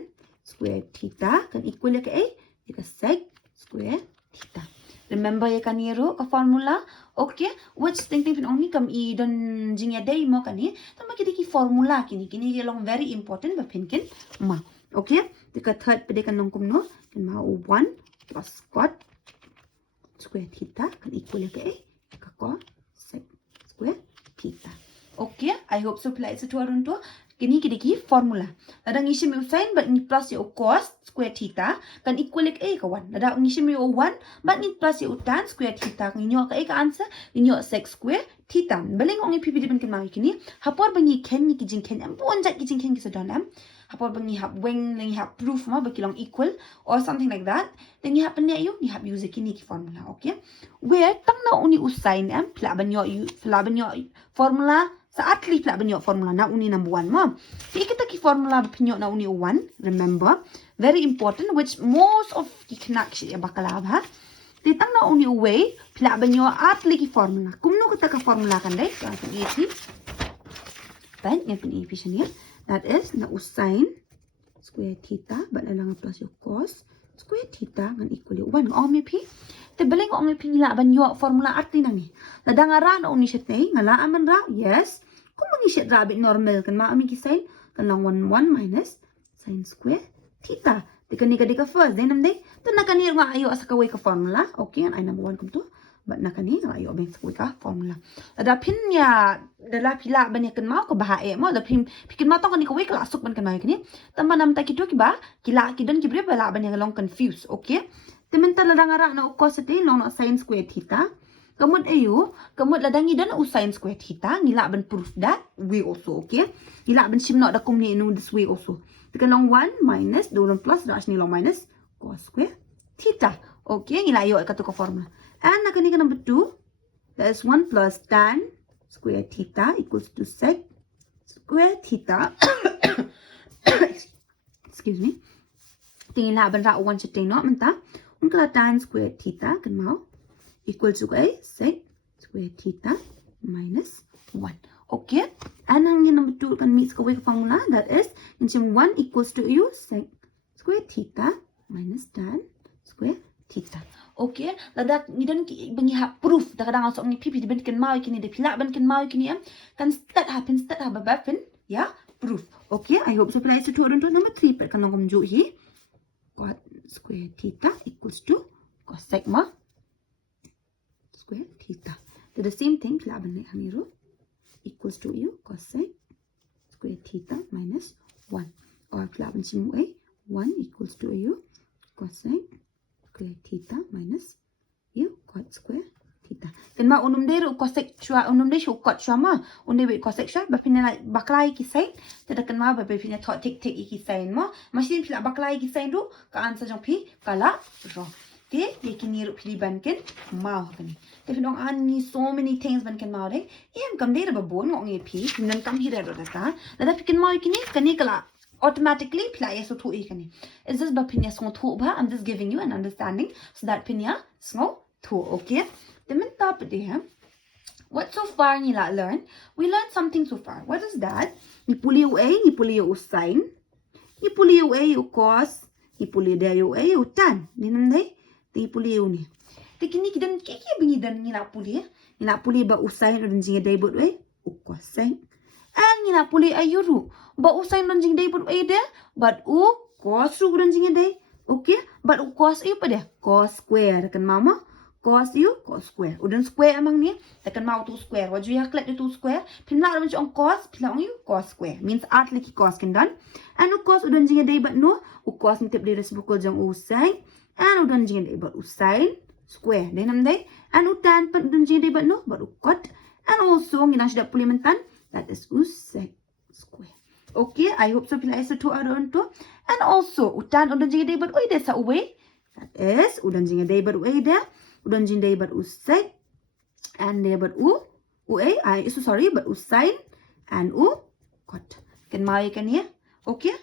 square theta kan equal ya ka sec square theta remember ya kan ro ka formula okay which thing only kam I don jing ya day mo kan tama ki formula kini long very important ba pinkin ma okay deka third pada kan nongkum no kan ma 1 plus cot square theta kan equal ya ka cos sec square theta okay I hope so apply sa tuarun to kini ki formula lada ngishim sin but ni plus ya cos square theta kan equal ya ka 1 lada ngishim 1 but ni plus ya tan square theta nginyo ka answer nginyo sec square theta baling ong ipp di ban kan ma kini hapor bangi ken ni kijing ken am bon jat kijing ken ki sa don am hapor bangi hap weng lengi hap proof ma bakilong equal or something like that then you happen you ni hap use kini ki formula okay where tang na uni usain am pla ban yo formula saat li pla ban yo formula na uni number 1 mom kita ki formula pinyo na uni 1 remember very important which most of ki knak ya bakalab ha titang na uni way pla ban yo at li ki formula kumno kita ka formula kan dai ka ep ban ya pin ep sini that is na usain square theta but na lang plus yo cos square theta kan equal yo 1 ong ep te beling ong ep la ban yo formula at li nang ni ladang ara na uni shet nei ngala aman ra yes kung mangi shet ra bit normal kan ma ami ki sin kan lang 1 minus sin square theta Dika dika first then namday to nakani nga ayo asa kaway ka formula okay and I number 1 kum to but nakani nga ayo ben sa ka formula ada pin ya dala pila ban yakan ma ko bahae mo da pin pikin ma to kani kaway ka asuk ban kan ma kani tamba nam ta kitu ki ba kila kidon ki bre bala ban yang long confuse okay temen ta ladang ara na cos te long no sin square theta kamut ayo kamut ladang idan u sin square theta ngila ban proof that way also okay ngila ban sim no da kum ni no this way also Tekan long 1 minus, dolong plus, dash ni long minus, cos square theta. Okay, ngila ayo ika ka formula. And nakani ka number 2, that is 1 plus tan square theta equals to sec square theta. Excuse me. Tingin laban ra 1 siya no, menta. Unkala tan square theta, kan mau, equals to sec square theta minus 1. Okay, and ang number 2 kan meet ka formula that is in 1 equals to u sec square theta minus tan square theta. Okay, ladak ngidan ki bangi ha proof da kadang asok ni pipi di ban kan mau kini de pila ban kan mau kini kan start ha babin ya proof. Okay, I hope so apply to number 3 per kan ngom ju hi cot square theta equals to cos sec ma square theta. So the same thing pila ban ni haniru equals to u cosec square theta minus 1 or kelaban simue 1 equals to u cosec square theta minus u cot square theta kan ma unum de cosec chua unum de shu cot chua ma unde we cosec chua ba pina baklai ki sai tada kan ma ba pina thot tik ki sai ma machine pila baklai ki sai do ka answer jong pi kala ro Okay, you can hear pili ban ken mau kan. Tapi dong ani so many things ban ken mau deh. Iam kam deh raba bon ngong pi, nan kam hira do data. Lada pikin mau kini kala automatically pila ya so thu ikani. Is this ba pinya so thu ba? I'm just giving you an understanding so that pinya so thu. Okay. Temen tap deh. What so far ni la learn? We learned something so far. What is that? Ni puli u a, ni puli u sin, ni puli u a u cos, ni puli dia u a u tan. Ni nam deh. Ti puli ni. Ti kini kidan kiki bingi dan ni la puli. Ngina puli ba usain udan jinga day but way u cosine. And ngina puli ayuru ba usain udan jinga day but way de but u cos ru udan jinga day. Okay, but u cos ayu pa dia cos square kan mama. Cos you, cos square. Udan square amang ni, tekan mau tu square. Waju ya klik tu square. Pin nak macam cos, pin nak you cos square. Means art lagi cos kan dan. And u cos udan jinga day but no, u cos ni tip di reciprocal jang usai. And udan jinga day but usai square. Day nam day. And u tan pat udan jinga day but no, but u cot. And also ngina sudah pulih mentan, that is usai square. Okay, I hope so pila isa tu aron tu. And also utan udan jinga day but oi desa uwe. That is udan jinga day but oi there. Udan jinga day but usai. And there but u I so sorry but usain and u cot. Kan mau kan ya? Okay?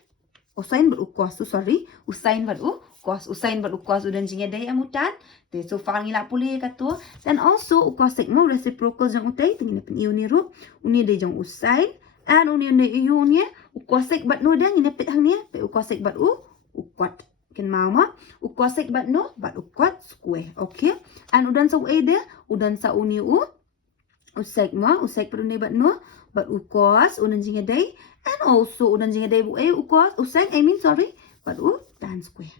Usain but u cos. So sorry. Usain but u cos. Usain but u cos udan jinga day amutan. Te so far ngila puli kato. Then also u cos mo reciprocal jang utai tingin pin iu ni ru. Uni day jang usain and uni day iu ni u cos but no dang ngina pit hang ni pe u cos but u cot. Kan mau ma u cos but no but u cot square. Okay? And udan sa u there udan sa uni u usek ma usek per uni but no but u cos udan jinga day and also udan jinga day bu u cos usek I mean sorry but u tan square.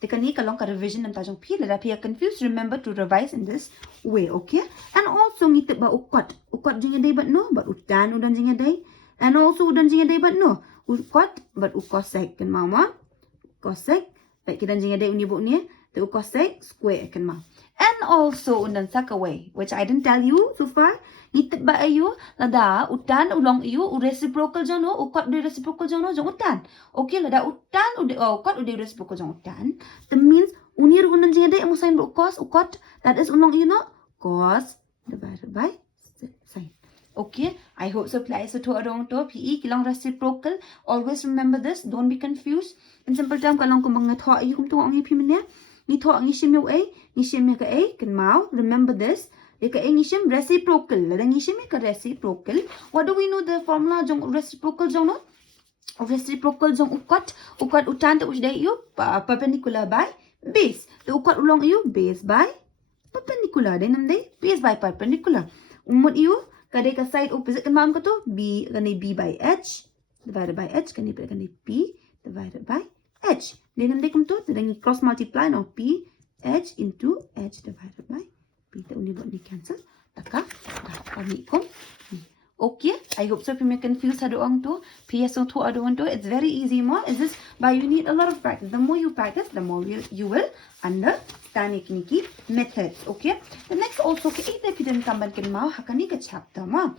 Tekan ni kalong ka revision nam tajong pi lada pi confused, remember to revise in this way. Okay? And also ngitip ba u cot jinga day but no but u tan udan jinga day and also udan jinga day but no u cot but u cosec kan mau ma cosec baik kita jinga day uni bu ni te u cosec square kan mau. And also undan sakaway, which I didn't tell you so far. Ngitip ba ayu lada utan ulong iyu u reciprocal jano u cot de reciprocal jano jong utan. Okay lada utan u cot u de reciprocal jong utan. That means unir undan jinga day amusain bu cos u cot, that is ulong iyu no cos divided by sin. Okay, I hope so. Apply so to adong to PE kilang reciprocal. Always remember this. Don't be confused. In simple term kalong kung mga tho ayu kum tu ang ipi menya. Ni tho ang isim yo a, ni sim ka a kan mau. Remember this. Ika a ni sim reciprocal. Ladang isim ka reciprocal. What do we know the formula jong reciprocal jong no? Reciprocal jong ukot utan tu usday yo perpendicular by base. The ukot ulong yo base by perpendicular. Then namday base by perpendicular. Umot yo kadai ka side opposite kan mam ka to b kanai b by h divided by h kanai p divided by h. Then namday kum to then cross multiply no p h into h divided by p. Ta uni buat ni cancel taka kami kum. Okay, I hope so. If you confused adoang to PSO to adoang to, it's very easy more. Is this but you need a lot of practice. The more you practice, the more you will understand ikniki methods. Okay. The next also ke ite pidan kamban kin mau hakani ka chapter ma.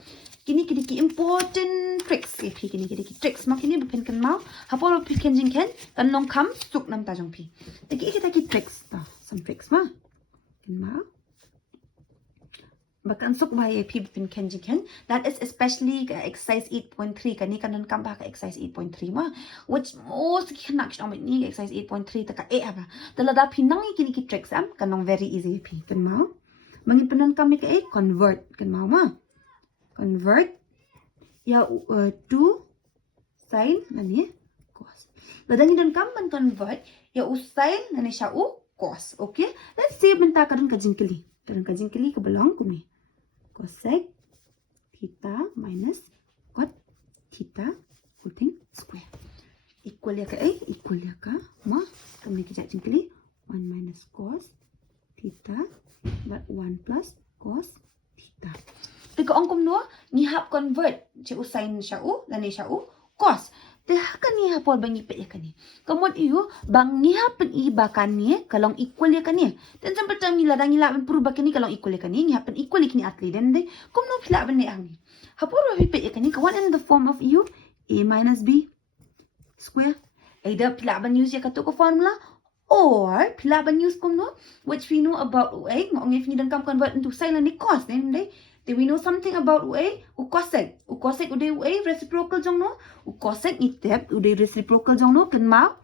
Kini ki important tricks. If kini tricks ma kini bupen kan mau. Hapolo pikan jing ken tan long kam suk nam ta jong pi. Taki tricks. Some tricks ma. Kin mau. Bakan suk bahaya pi bupen ken jing ken. That is especially exercise 8.3 kani kanan kam ba ka exercise 8.3 ma. Which most kanak shom ni exercise 8.3 taka apa. Talada pinang kini ki tricks am kanong very easy pi kan mau. Mangin penan kami ka convert kan mau ma. Convert ya to sin nani cos. Ladang dan kam ban convert ya usain nani sya u cos. Okay? Let's see benta kadan ka jingkeli. Kadan ka jingkeli ke belong kumi. Cosec theta minus cot theta whole thing square. Equal ya ka equal ya ka ma kami kejap jingkeli 1 minus cos theta but 1 plus cos theta. Teka ongkom no ngihap convert ci usain sya u dan sya u cos. Teh kan ni hapol bang ipet ya kan ni. Kemudian iyo bang ngihap pen iba kan ni kalong equal ya kan ni. Dan sampai term ngila dan ngila pen purba kan ni kalong equal ya kan ni ngihap pen equal ikni atli dan de kom no pila ben ni ang ni. Hapol ro ipet ya kan ni kawan in the form of iyo a minus b square. Either pila ban use ya kato ko formula or pila ban use kom no which we know about a ngong if ni dan kam convert into sin ni cos then de. Do we know something about UA? Cosec. Cosec udah UA reciprocal jong no. Cosec itep udah reciprocal jong no kan mau.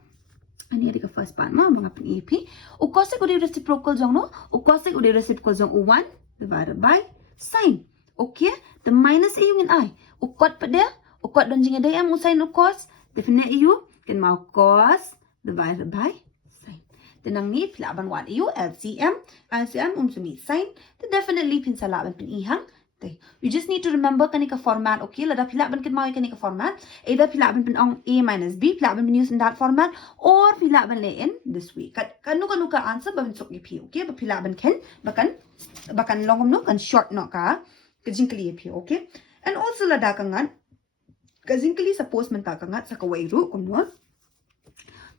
Ini ada ke first part ma bang apa ni AP. Cosec udah reciprocal jong no. Cosec udah reciprocal jong U1 divided by sin. Okay? The minus yung in I. Cot pada. Cot dan jing ada yang sin cos. Definite you kan mau cos divided by sin. Tenang ni pilaban what you LCM sumi sign. The definitely pin salaban pin ihang. You just need to remember kanika format, okay? Lada pilaban kin mau kanika format. Either pilaban pin ong A minus B, pilaban pin use in that format, or pilaban lay in this way. Kanu ka answer babin sok ipi, okay? But pilaban ken bakan longom no kan short no ka kajingkali ipi, okay? And also lada kangan kajingkali suppose menta kangat sa kawai ru kumno.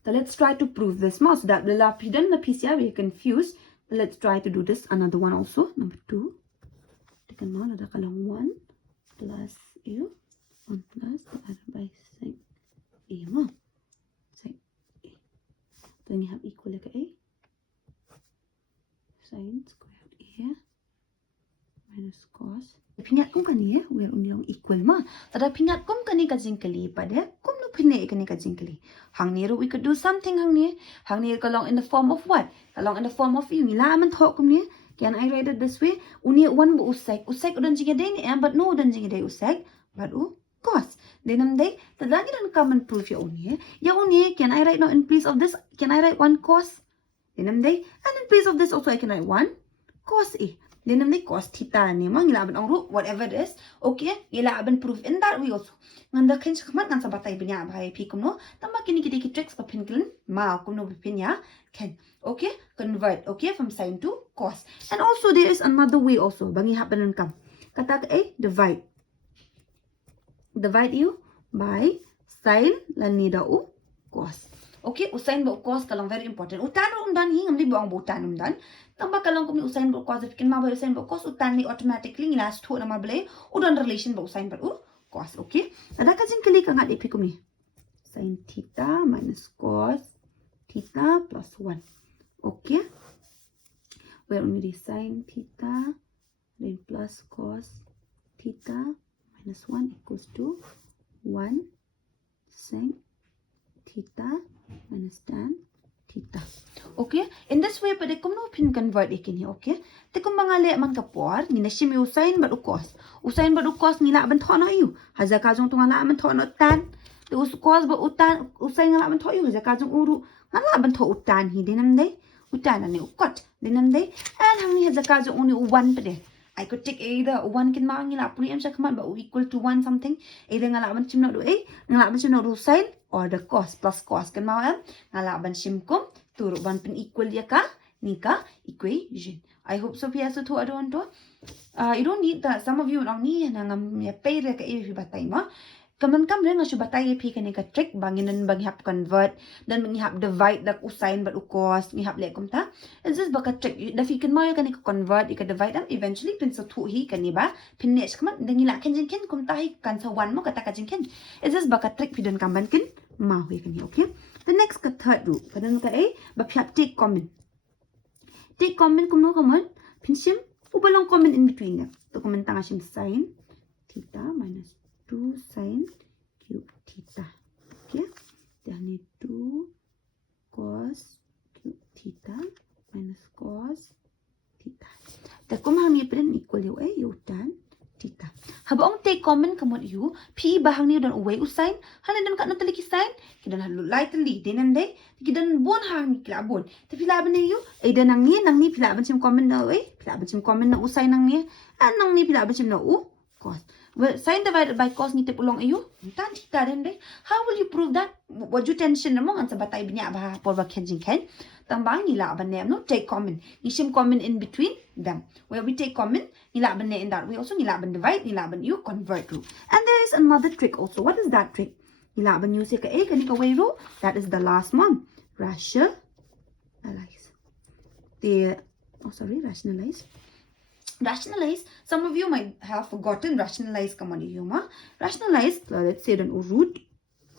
So let's try to prove this more so that the lapidan the PCI we confused. Let's try to do this another one also. Number 2. Tekan mo ada kalang 1 plus U 1 plus divided by sin A mo. Sin A. Then you have equal like A. Sin squared A minus cos. Pingat kum kani we unyong equal ma. Tada pingat kum kani kajingkali pada kum no pinai kani kajingkali. Hang ni we could do something hang ni kalong in the form of what? Kalong in the form of U. Nila man thok kum ni. Can I write it this way? Uni 1 bu usek. Usek udan jinga day ni but no udan jinga day usek. But cos. Then day tada kita common proof ya uni. Ya uni can I write now in place of this? Can I write 1 cos? Then day and in place of this also I can write 1 cos A. Then day cos theta ni mang ilaban ang root whatever it is. Okay, ilaban proof in that way also. Nganda kan sakamat ngan sabatay binya bahai pi kumno. Tamba kini kita tricks pa pinklin ma kumno binya can. Okay, convert okay from sine to cos. And also there is another way also. Bangi happen kam. Kata A divide you by sine lanida u cos. Okay, usain ba cos kalang very important. Utan umdan hi ngamli buang butan umdan. Tamba kalang kumi usain ba cos fikin ma ba usain ba cos utan ni automatically last to na mable udan relation ba usain ba cos. Okay, ada kajing kali ka ngat ipi kumi sin theta minus cos theta plus 1. Okay, where only sin theta then plus cos theta minus 1 equals to 1 sin theta minus tan theta. Okay, in this way pada kum no pin convert ikin hi. Okay, te kum mga le man kapor ni na shimi usain ba cos ngila ban thono yu haza ka jong tunga la man thono tan te us cos ba utan usain ngala ban tho yu haza ka jong uru ngala ban tho utan hi dinam dei utan ani ukot dinam dei and hang ni haza ka jong uni 1 pade. I could take either 1 kin ma ngila puri am shakman ba equal to 1 something either ngala ban chim no do a ngala ban chim no do sin or the cos plus cos kan ma am ngala ban shim kum turu ban pin equal ya ka ni ka equation. I hope so pia so to adon to you don't need that. Some of you don't need nangam ya pay re ka if batay mo kaman kam re nga batay pi ka ni ka trick bangin bang hap convert dan bang hap divide dak usain but cos ni hap le kum ta is this baka trick da fi kan mo ka ni ka convert ka divide am eventually pin so thu hi kan ni ba pin ne kaman dangi la ken jin ken kum ta hi kan sa 1 mo ka ta ka jin ken is this baka trick pi don kam ban kin ma hui kan ni. Okay, the next ka third rule padan ka a ba phap take common kum no kaman pin sim ubalang common in between them. To comment tanga sim sin theta minus 2 sin cube theta. Okay, then 2 cos cube theta minus cos theta. The kumhang ni pren equal yu a yu tan theta. Habang take common kamot yu pi bahang ni dan uway usain hanan dan kat natali kisain kidan halu lightly dinan day kidan bon hang ni klabon tapi laban ni yu ay dan nang ni pilaban sim common na uway pilaban sim common na usain nang ni nang ni pilaban sim na u cos. Well, sin divided by cos ni tepulong ayu tan theta den day. How will you prove that? What you tension mo ang sa batay binya ba por ba kenjing ken tambang ni laban ne no take common ni sim common in between them. Where we take common ni laban ne in that way also ni laban divide ni laban you convert to. And there is another trick also. What is that trick? Ni laban you say ka a kan ka way ro. That is the last one. Rationalize. Rationalize. Some of you might have forgotten rationalize kamani yuma. Rationalize, let's say then root.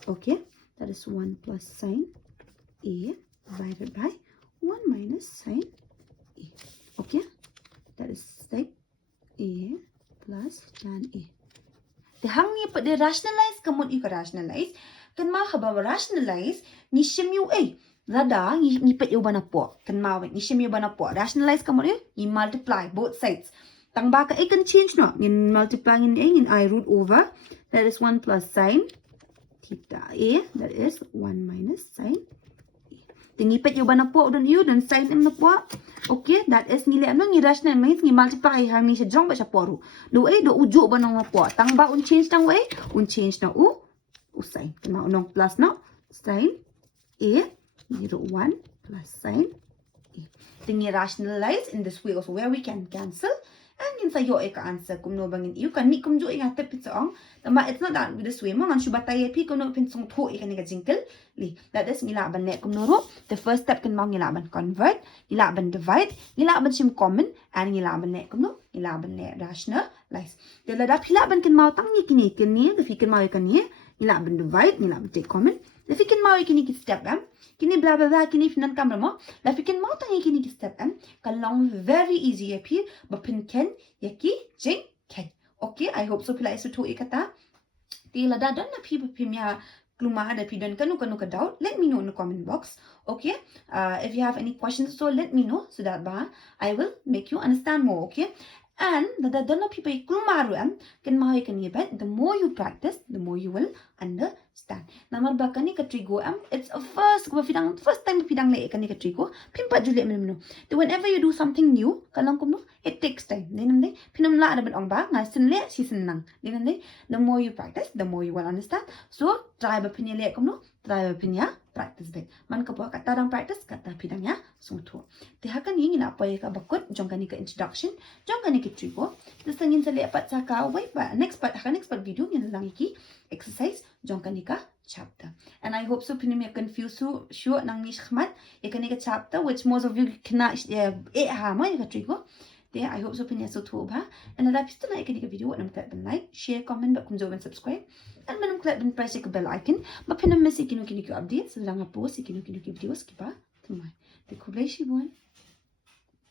Okay, that is 1 plus sin a divided by 1 minus sin a. Okay, that is like a plus tan a. The hangi put the rationalize kamot you ka rationalize. Kan ma haba rationalize ni shimyu a. Lada ni put you bana po kan ma ni shimyu bana po rationalize kamot you multiply both sides. Tang baka I can change no in multiplying in I root over that is 1 plus sin theta a that is 1 minus sin a. Tingi pet you ba na po don you don sign im na po. Okay, that is ngili ano ngi rational means ngi multiply hang ni siya jong ba siya poru. Do ay do uju ba nang na po. Tang ba un change tang way? Un change na u sign. Kina unong plus na sign a 01 plus sign a. Tingi rationalize in this way also where we can cancel. And yun sa'yo ay ka-answer kung no bangin iyo kan mi kum jo inga tepit saong tama it's not that with this way mo ngan subatay pi kung no pin song tho ikan nga jingkel li that is ngilaban ne kum no ro the first step kan mang ngilaban convert ngilaban divide ngilaban sim common and ngilaban ne kum no ngilaban ne rationalize de la da pilaban kan mau tangi kini the fi kan mau kan ni ngilaban divide ngilaban take common the fi kan mau kini ki step kini bla bla bla kini finan kamera mo la fi kan mau tangi kini ki step kalong very easy appear bapin ken yaki jing ken okay I hope so pila isu to ikata ti la da don na pi pimya kluma ada pi don kanu ka doubt let me know in the comment box okay if you have any questions so let me know so that I will make you understand more okay and the don na pi pa klumaru kan mahoy kan yebet the more you practice the more you will understand namar ba kani ka trigo it's a first time pidang le kani ka trigo pimpa juli no so whenever you do something new kalang kum no it takes time dinam pinam la ada ben ong ba nga sin le si sin nang dinam the more you practice the more you will understand so try ba pinya le kum no try ba pinya practice bet man ka ba kata dang practice kata pidang ya sungtu ti hakan ni na pa ka bakut jong kani ka introduction jong kani ka trigo this ngin sa le pat sa ka wait ba next part video ngin lang iki exercise jong kani ka chapter and I hope so pinimya confuse so sure nang ni khmat e kani ka chapter which most of you cannot ha ma ka trigo there I hope so pinya so to ba and ada pista na kani ka video nam tap like share comment ba kum jo ben subscribe and manam click ben press the bell icon ba pinam message kinu kinu updates so lang post kinu videos ki ba tumai the kublai shi bon